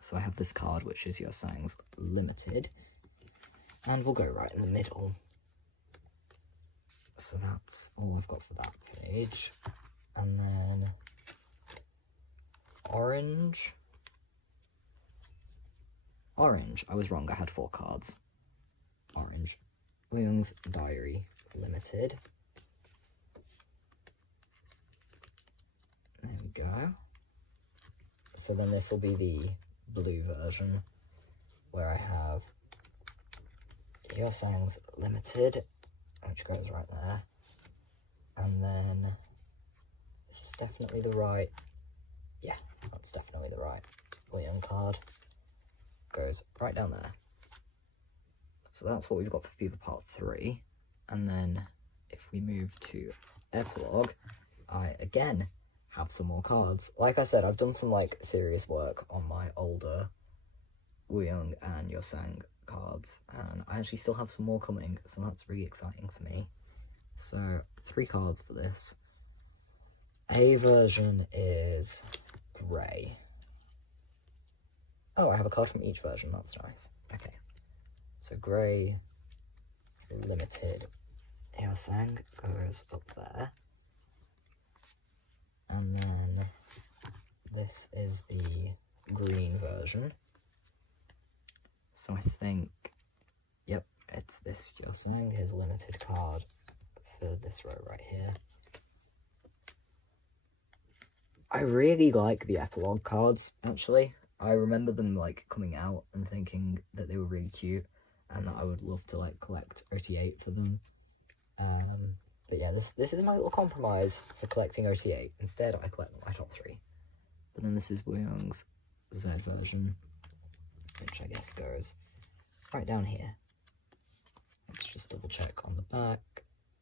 So I have this card, which is Yosang's Limited, and we'll go right in the middle. So that's all I've got for that page. And then orange. I was wrong, I had 4 cards. Orange. Wuyong's Diary Limited. There we go. So then this will be the blue version, where I have Yosang's Limited, which goes right there. And then this is definitely the right, yeah, that's definitely the right Leon card. Goes right down there. So that's what we've got for Fever Part 3. And then if we move to Epilogue, I again have some more cards. Like I said, I've done some like serious work on my older Wooyoung and Yosang cards, and I actually still have some more coming, so that's really exciting for me. So 3 cards for this. A version is grey. Oh, I have a card from each version, that's nice. Okay, so grey Limited Yosang goes up there. And then this is the green version. So I think, yep, it's this Yosang, his limited card for this row right here. I really like the epilogue cards, actually. I remember them like coming out and thinking that they were really cute and that I would love to like collect OT8 for them. But yeah, this is my little compromise for collecting OT8. Instead, I collect my top 3. But then this is Wooyoung's Z version, which I guess goes right down here. Let's just double check on the back.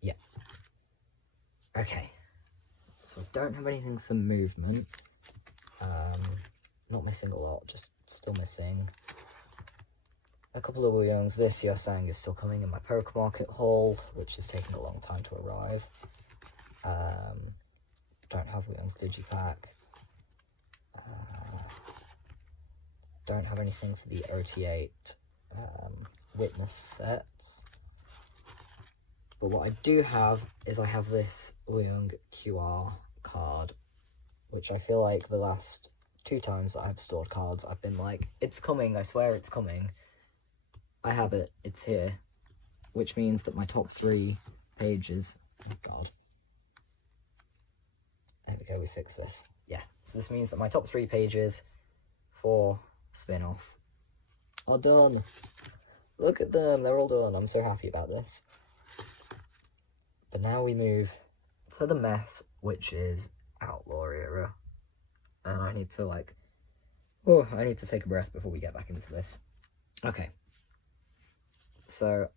Yeah. Okay. So I don't have anything for movement. Not missing a lot, just still missing a couple of Wooyoungs. This Yosang is still coming in my Poke Market haul, which is taking a long time to arrive. Don't have Wooyoung's Digipack. Don't have anything for the OT8 Witness sets. But what I do have is I have this Wooyoung QR card, which I feel like the last 2 times that I've stored cards, I've been like, it's coming, I swear it's coming. I have it, it's here, which means that my top 3 pages, oh god, there we go, we fixed this. Yeah, so this means that my top 3 pages for spin-off are done. Look at them, they're all done. I'm so happy about this. But now we move to the mess, which is Outlaw Era. And I need to like, oh, I need to take a breath before we get back into this. Okay. So,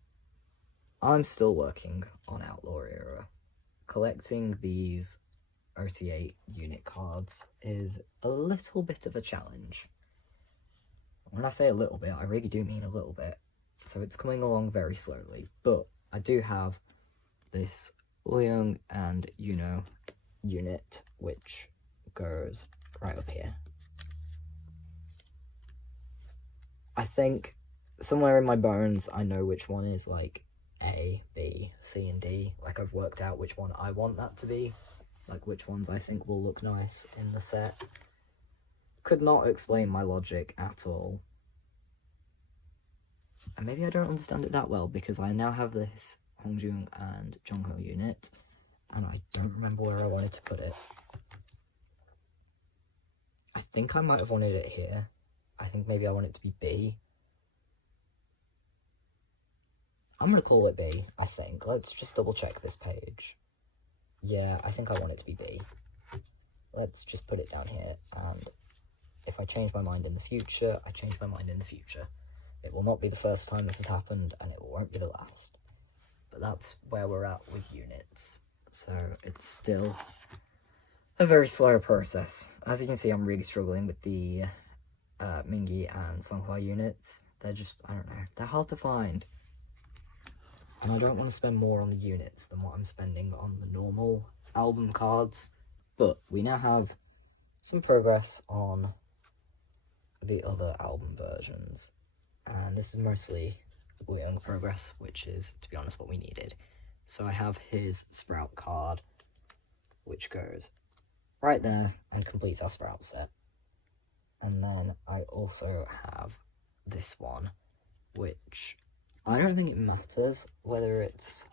I'm still working on Outlaw Era. Collecting these OT8 unit cards is a little bit of a challenge. When I say a little bit, I really do mean a little bit. So it's coming along very slowly. But I do have this Wooyoung and Yuno unit, which goes right up here. I think somewhere in my bones I know which one is like A, B, C and D. Like I've worked out which one I want that to be. Like which ones I think will look nice in the set. Could not explain my logic at all. And maybe I don't understand it that well because I now have this Hongjung and Jongho unit and I don't remember where I wanted to put it. I think I might have wanted it here. I think maybe I want it to be B. I'm going to call it B, I think. Let's just double check this page. Yeah, I think I want it to be B. Let's just put it down here, and if I change my mind in the future, I change my mind in the future. It will not be the first time this has happened, and it won't be the last. But that's where we're at with units. So it's still a very slow process. As you can see, I'm really struggling with the Mingi and Songhua units. They're just, I don't know, they're hard to find. And I don't want to spend more on the units than what I'm spending on the normal album cards. But we now have some progress on the other album versions. And this is mostly Wooyoung progress, which is, to be honest, what we needed. So I have his Sprout card, which goes right there and completes our Sprout set. And then I also have this one, which I don't think it matters whether it's...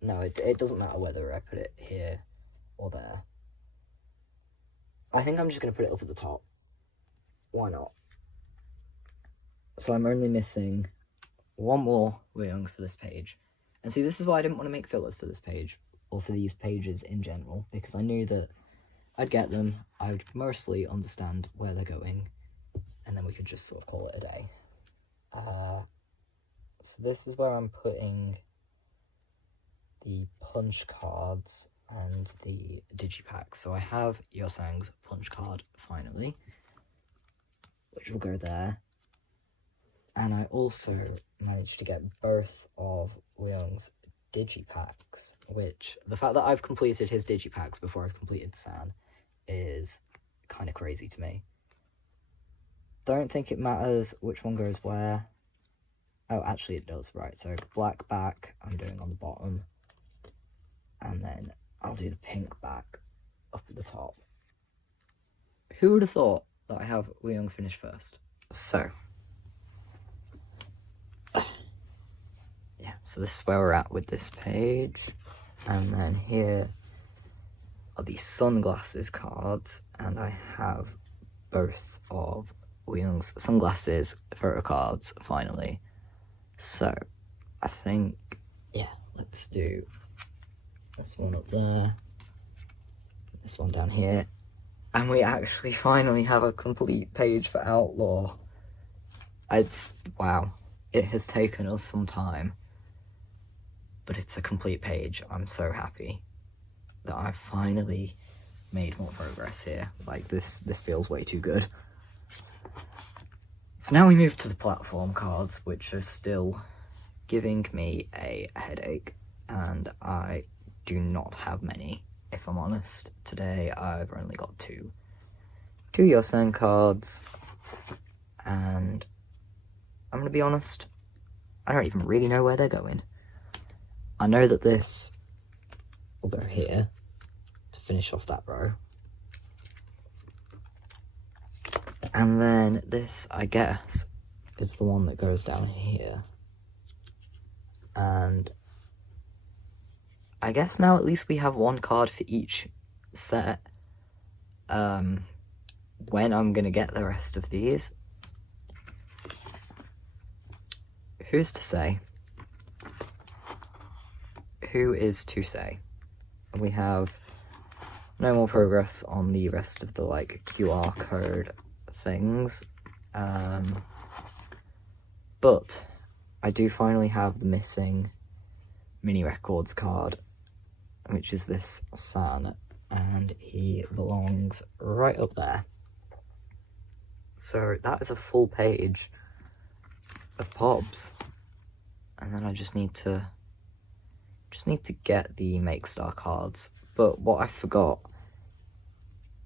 No, it doesn't matter whether I put it here or there. I think I'm just going to put it up at the top. Why not? So I'm only missing one more Wayung for this page. And see, this is why I didn't want to make fillers for this page, or for these pages in general, because I knew that I'd get them, I would mostly understand where they're going, and then we could just sort of call it a day. So this is where I'm putting the punch cards and the digipacks. So I have Yosang's punch card, finally, which will go there. And I also managed to get both of Wayung's digipacks, which, the fact that I've completed his digipacks before I've completed San is kind of crazy to me. Don't think it matters which one goes where. Oh, actually it does, right. So black back I'm doing on the bottom, and then I'll do the pink back up at the top. Who would have thought that I have Wayung finish first? So, yeah, so this is where we're at with this page. And then here are the sunglasses cards, and I have both of Wayung's sunglasses photo cards, finally. So, I think, yeah, let's do this one up there, this one down here, and we actually finally have a complete page for Outlaw. It's, wow, it has taken us some time, but it's a complete page. I'm so happy that I've finally made more progress here. Like, this feels way too good. So now we move to the platform cards, which are still giving me a headache, and I do not have many, if I'm honest. Today I've only got two Yosen cards, and I'm gonna be honest, I don't even really know where they're going. I know that this will go here to finish off that row. And then this, I guess, is the one that goes down here. And I guess now at least we have one card for each set. When I'm gonna get the rest of these, who's to say? Who is to say? We have no more progress on the rest of the, like, QR code things, but I do finally have the missing mini records card, which is this San, and he belongs right up there. So that is a full page of Pobs, and then I just need to get the Make Star cards. But what I forgot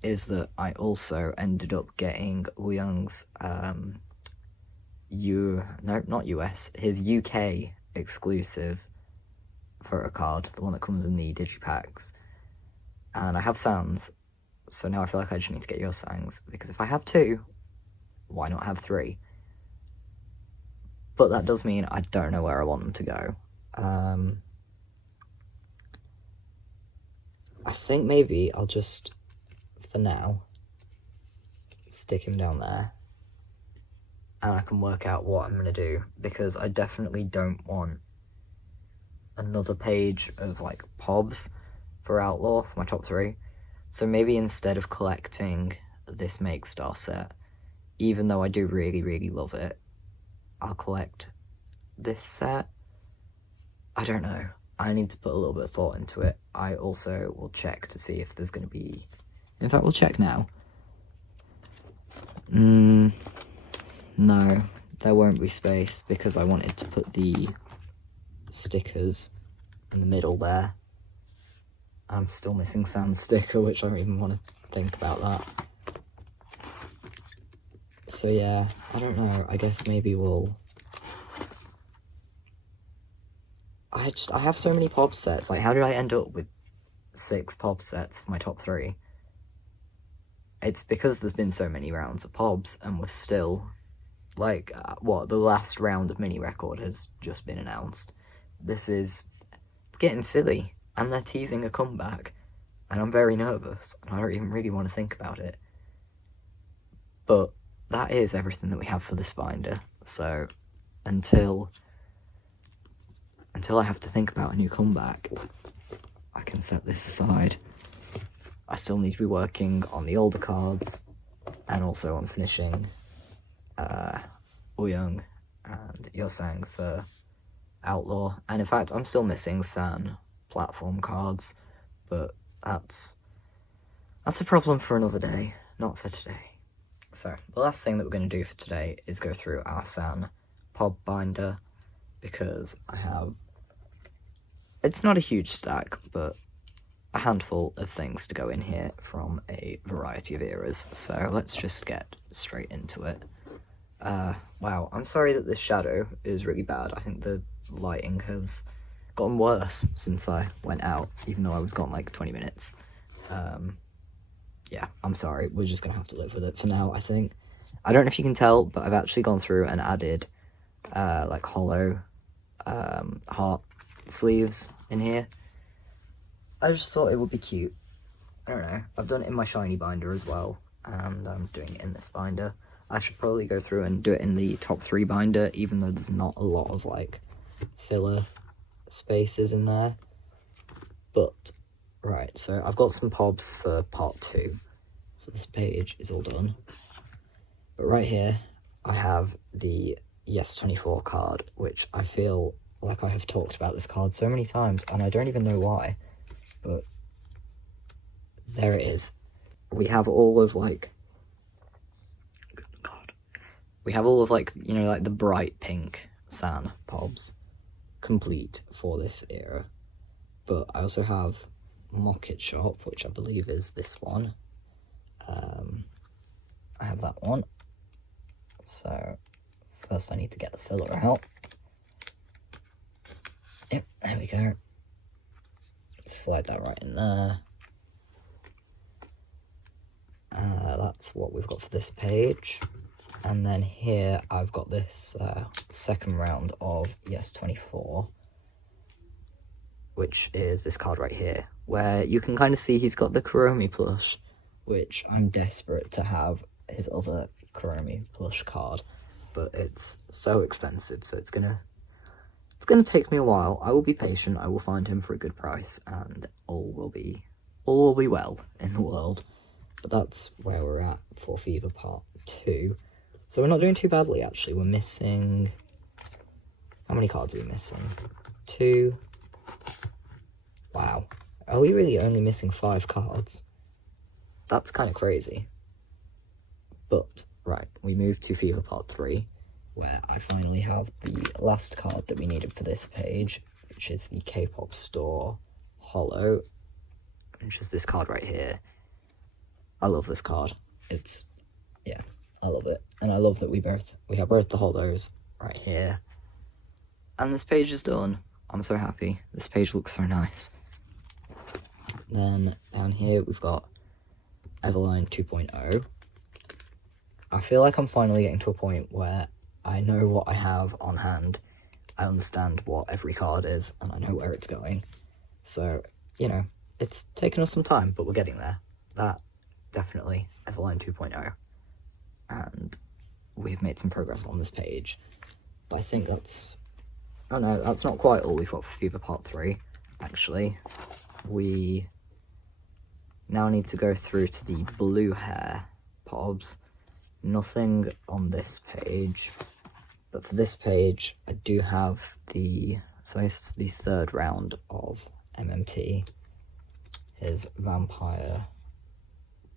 is that I also ended up getting Wayung's his UK exclusive photo card, the one that comes in the digipacks. And I have Sans, so now I feel like I just need to get your Sangs, because if I have two, why not have three? But that does mean I don't know where I want them to go. I think maybe I'll just, for now, stick him down there, and I can work out what I'm going to do, because I definitely don't want another page of, like, Pobs for Outlaw for my top 3. So maybe instead of collecting this Make Star set, even though I do really, really love it, I'll collect this set. I don't know. I need to put a little bit of thought into it. I also will check to see if there's going to be... In fact, we'll check now. No, there won't be space, because I wanted to put the stickers in the middle there. I'm still missing Sam's sticker, which I don't even want to think about that. So yeah, I don't know, I guess maybe we'll... I have so many Pob sets. Like, how did I end up with 6 Pob sets for my top 3? It's because there's been so many rounds of Pobs, and we're still, like, the last round of mini record has just been announced. It's getting silly, and they're teasing a comeback, and I'm very nervous, and I don't even really want to think about it. But that is everything that we have for this binder. So until I have to think about a new comeback, I can set this aside. I still need to be working on the older cards and also on finishing Ouyang and Yosang for Outlaw. And in fact, I'm still missing San platform cards, but that's a problem for another day, not for today. So the last thing that we're going to do for today is go through our San Pob binder, because I have, it's not a huge stack, but a handful of things to go in here from a variety of eras. So let's just get straight into it. Wow, I'm sorry that this shadow is really bad. I think the lighting has gotten worse since I went out, even though I was gone like 20 minutes. Yeah, I'm sorry, we're just gonna have to live with it for now, I think. I don't know if you can tell, but I've actually gone through and added like hollow heart sleeves in here. I just thought it would be cute. I don't know, I've done it in my shiny binder as well, and I'm doing it in this binder. I should probably go through and do it in the top 3 binder, even though there's not a lot of like filler spaces in there. But right, so I've got some pobs for part 2, so this page is all done. But right here I have the Yes 24 card, which I feel like I have talked about this card so many times and I don't even know why, but there it is. We have all of like, we have all of like, you know, like the bright pink San pobs complete for this era. But I also have Mocket Shop, which I believe is this one. I have that one. So first I need to get the filler out. Yep, there we go. Slide that right in there. That's what we've got for this page. And then here I've got this second round of Yes 24, which is this card right here, where you can kind of see he's got the Kuromi plush, which I'm desperate to have his other Kuromi plush card, but it's so expensive, so it's gonna take me a while. I will be patient, I will find him for a good price, and all will be well in the world. But that's where we're at for Fever Part 2. So we're not doing too badly, actually. We're missing... How many cards are we missing? 2. Wow. Are we really only missing 5 cards? That's kind of crazy. But, right, we move to Fever Part 3, where I finally have the last card that we needed for this page, which is the K-pop store Hollow, which is this card right here. I love this card. It's... yeah, I love it. And I love that we have both the hollows right here. And this page is done. I'm so happy. This page looks so nice. Then down here we've got Everline 2.0. I feel like I'm finally getting to a point where I know what I have on hand. I understand what every card is and I know where it's going. So, you know, it's taken us some time, but we're getting there. That definitely Everline 2.0. And we've made some progress on this page. But I think that's... oh no, that's not quite all we've got for Fever Part 3, actually. We now need to go through to the blue hair pobs. Nothing on this page, but for this page I do have the... so it's the 3rd round of MMT. His Vampire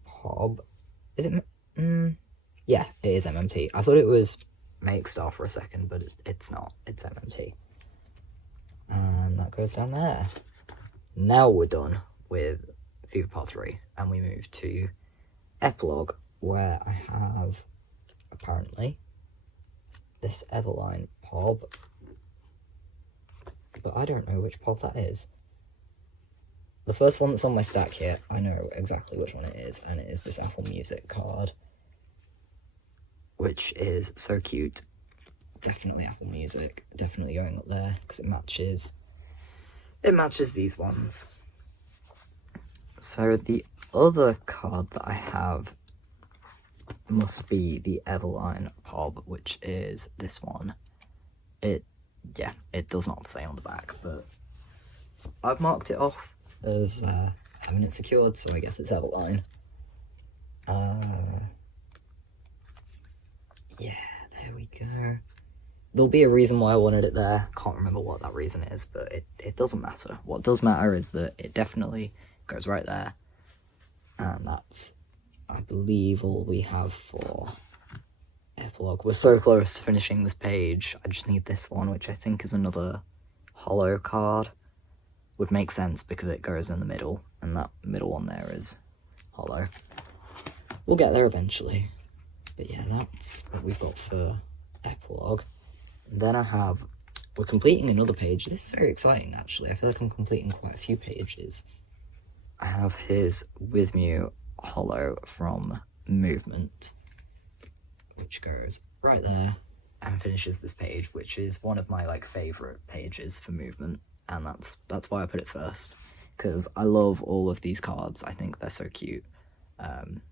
Pob. Is it... yeah, it is MMT. I thought it was Make Star for a second, but it's not. It's MMT. And that goes down there. Now we're done with Fever Part 3, and we move to Epilogue, where I have, apparently, this Everline Pob. But I don't know which Pob that is. The first one that's on my stack here, I know exactly which one it is, and it is this Apple Music card, which is so cute. Definitely Apple Music, definitely going up there, because it matches these ones. So the other card that I have must be the Everline Pob, which is this one. It does not say on the back, but I've marked it off as having it secured, so I guess it's Everline. Yeah, there we go. There'll be a reason why I wanted it there. Can't remember what that reason is, but it doesn't matter. What does matter is that it definitely goes right there. And that's, I believe, all we have for epilogue. We're so close to finishing this page. I just need this one, which I think is another hollow card. Would make sense because it goes in the middle, and that middle one there is hollow. We'll get there eventually. But yeah, that's what we've got for epilogue. And then we're completing another page. This is very exciting, actually. I feel like I'm completing quite a few pages. I have his With Mew hollow from Movement, which goes right there and finishes this page, which is one of my favourite pages for Movement, and that's why I put it first, because I love all of these cards. I think they're so cute.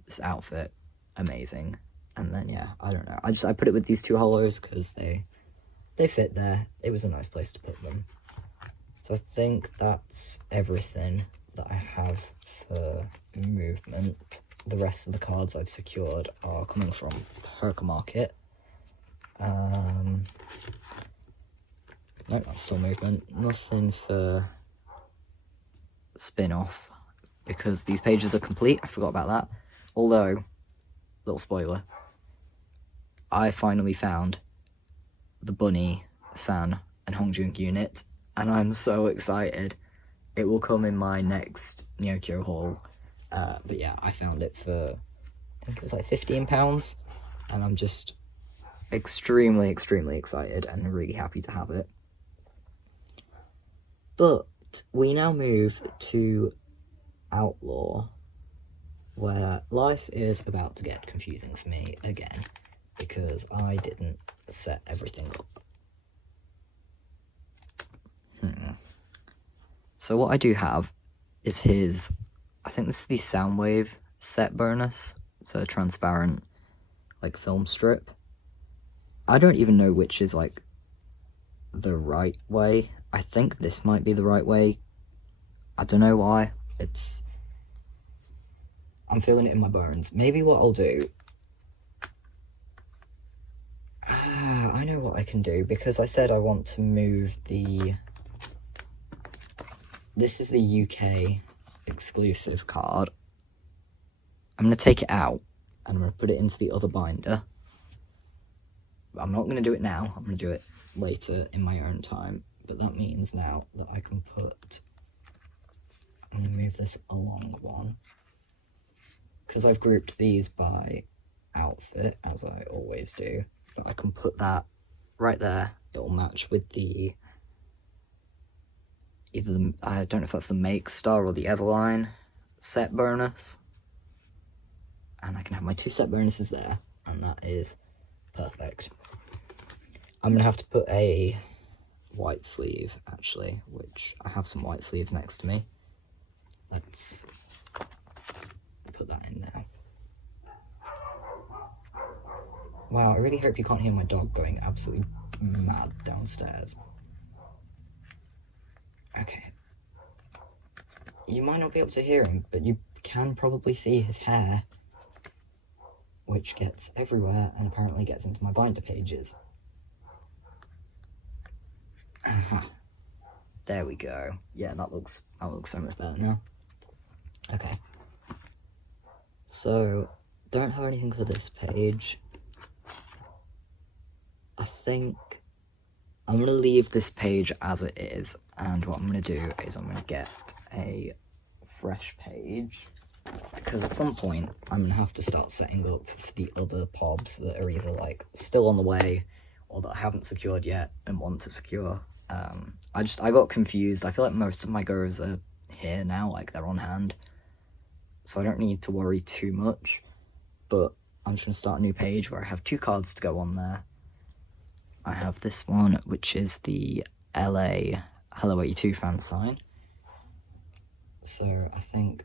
This outfit, amazing. And then yeah, I don't know, I put it with these two hollows because they fit there. It was a nice place to put them. So I think that's everything that I have for Movement. The rest of the cards I've secured are coming from Poker Market. No, that's still Movement. Nothing for spin-off because these pages are complete. I forgot about that. Although, little spoiler, I finally found the Bunny, San, and Hongjung unit, and I'm so excited. It will come in my next Neokyo haul. But yeah, I found it for, I think it was £15, and I'm just extremely, extremely excited and really happy to have it. But we now move to Outlaw, where life is about to get confusing for me again, because I didn't set everything up. So what I do have is his, I think this is the Soundwave set bonus. It's a transparent film strip. I don't even know which is the right way. I think this might be the right way. I don't know why. I'm feeling it in my bones. Maybe what I'll do, I know what I can do, because I said I want to move this is the UK exclusive card. I'm going to take it out and I'm going to put it into the other binder. I'm not going to do it now. I'm going to do it later in my own time. But that means now that I can I'm going to move this along one, because I've grouped these by outfit, as I always do. But I can put that right there. It'll match with I don't know if that's the Make Star or the Everline set bonus. And I can have my two set bonuses there, and that is perfect. I'm going to have to put a white sleeve, actually, which I have some white sleeves next to me. Let's put that in now. Wow, I really hope you can't hear my dog going absolutely mad downstairs. Okay. You might not be able to hear him, but you can probably see his hair, which gets everywhere and apparently gets into my binder pages. Aha. There we go. Yeah, that looks so much better now. Okay. So, don't have anything for this page. I think I'm going to leave this page as it is, and what I'm going to do is I'm going to get a fresh page, because at some point I'm going to have to start setting up for the other pobs that are either still on the way or that I haven't secured yet and want to secure. I got confused. I feel like most of my goes are here now, they're on hand, so I don't need to worry too much. But I'm just going to start a new page where I have two cards to go on there. I have this one, which is the LA Hello 82 fan sign. So I think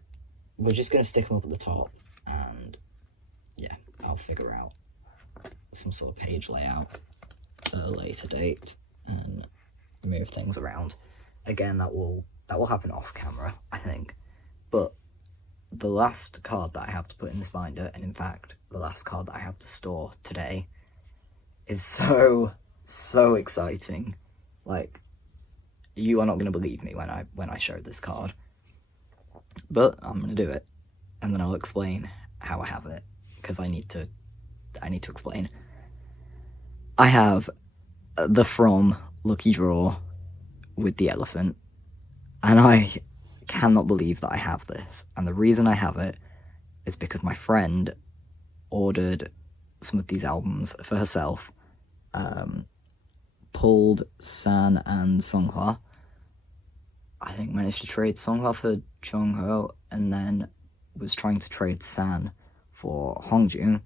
we're just going to stick them up at the top, and yeah, I'll figure out some sort of page layout at a later date and move things around. Again, that will happen off camera, I think. But the last card that I have to put in this binder, and in fact the last card that I have to store today, is so exciting. Like, you are not going to believe me when I show this card, but I'm going to do it, and then I'll explain how I have it, because I need to explain. I have the From Lucky Draw with the elephant, and I cannot believe that I have this. And the reason I have it is because my friend ordered some of these albums for herself, pulled San and Songhwa. I think managed to trade Songhwa for Jongho, and then was trying to trade San for Hongjung.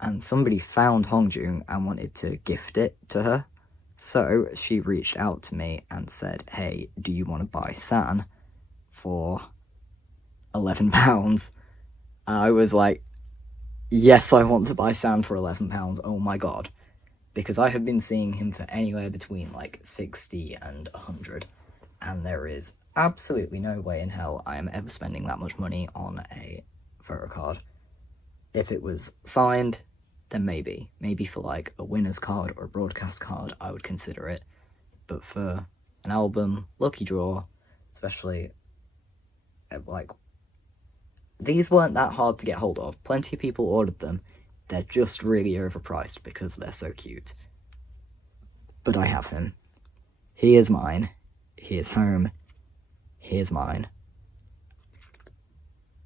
And somebody found Hongjung and wanted to gift it to her. So she reached out to me and said, hey, do you want to buy San for £11? I was like, yes, I want to buy San for £11. Oh my god. Because I have been seeing him for anywhere between like 60 and 100. And there is absolutely no way in hell I am ever spending that much money on a photo card. If it was signed, then maybe for like a winner's card or a broadcast card, I would consider it. But for an album, Lucky Draw, especially, like, these weren't that hard to get hold of. Plenty of people ordered them. They're just really overpriced because they're so cute. But I have him. He is mine. He is home. He is mine.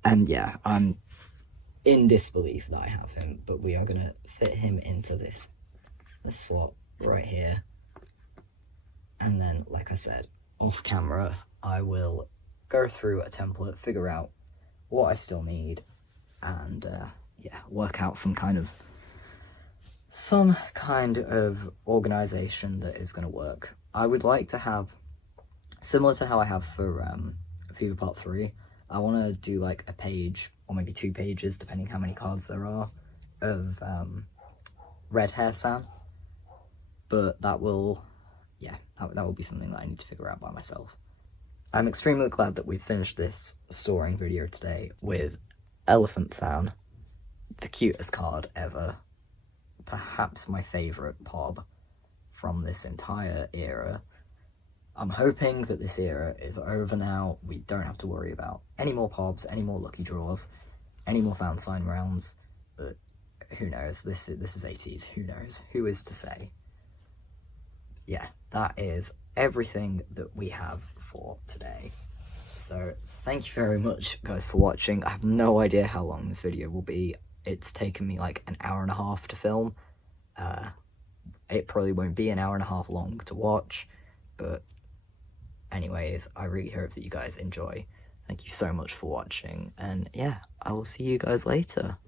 And yeah, I'm in disbelief that I have him, but we are going to fit him into this slot right here. And then, like I said, off camera, I will go through a template, figure out what I still need, and yeah, work out some kind of organization that is going to work. I would like to have, similar to how I have for Fever Part 3, I want to do like a page, or maybe 2 pages, depending how many cards there are, of Red Hair San. But that will, yeah, that will be something that I need to figure out by myself. I'm extremely glad that we've finished this storing video today with Elephant San, the cutest card ever. Perhaps my favourite POB from this entire era. I'm hoping that this era is over now. We don't have to worry about any more POBs, any more lucky draws, any more fan sign rounds, but who knows? This is ateez. Who knows? Who is to say? Yeah, that is everything that we have for today. So thank you very much, guys, for watching. I have no idea how long this video will be. It's taken me like an hour and a half to film. It probably won't be an hour and a half long to watch, but anyways, I really hope that you guys enjoy. Thank you so much for watching, and yeah, I will see you guys later.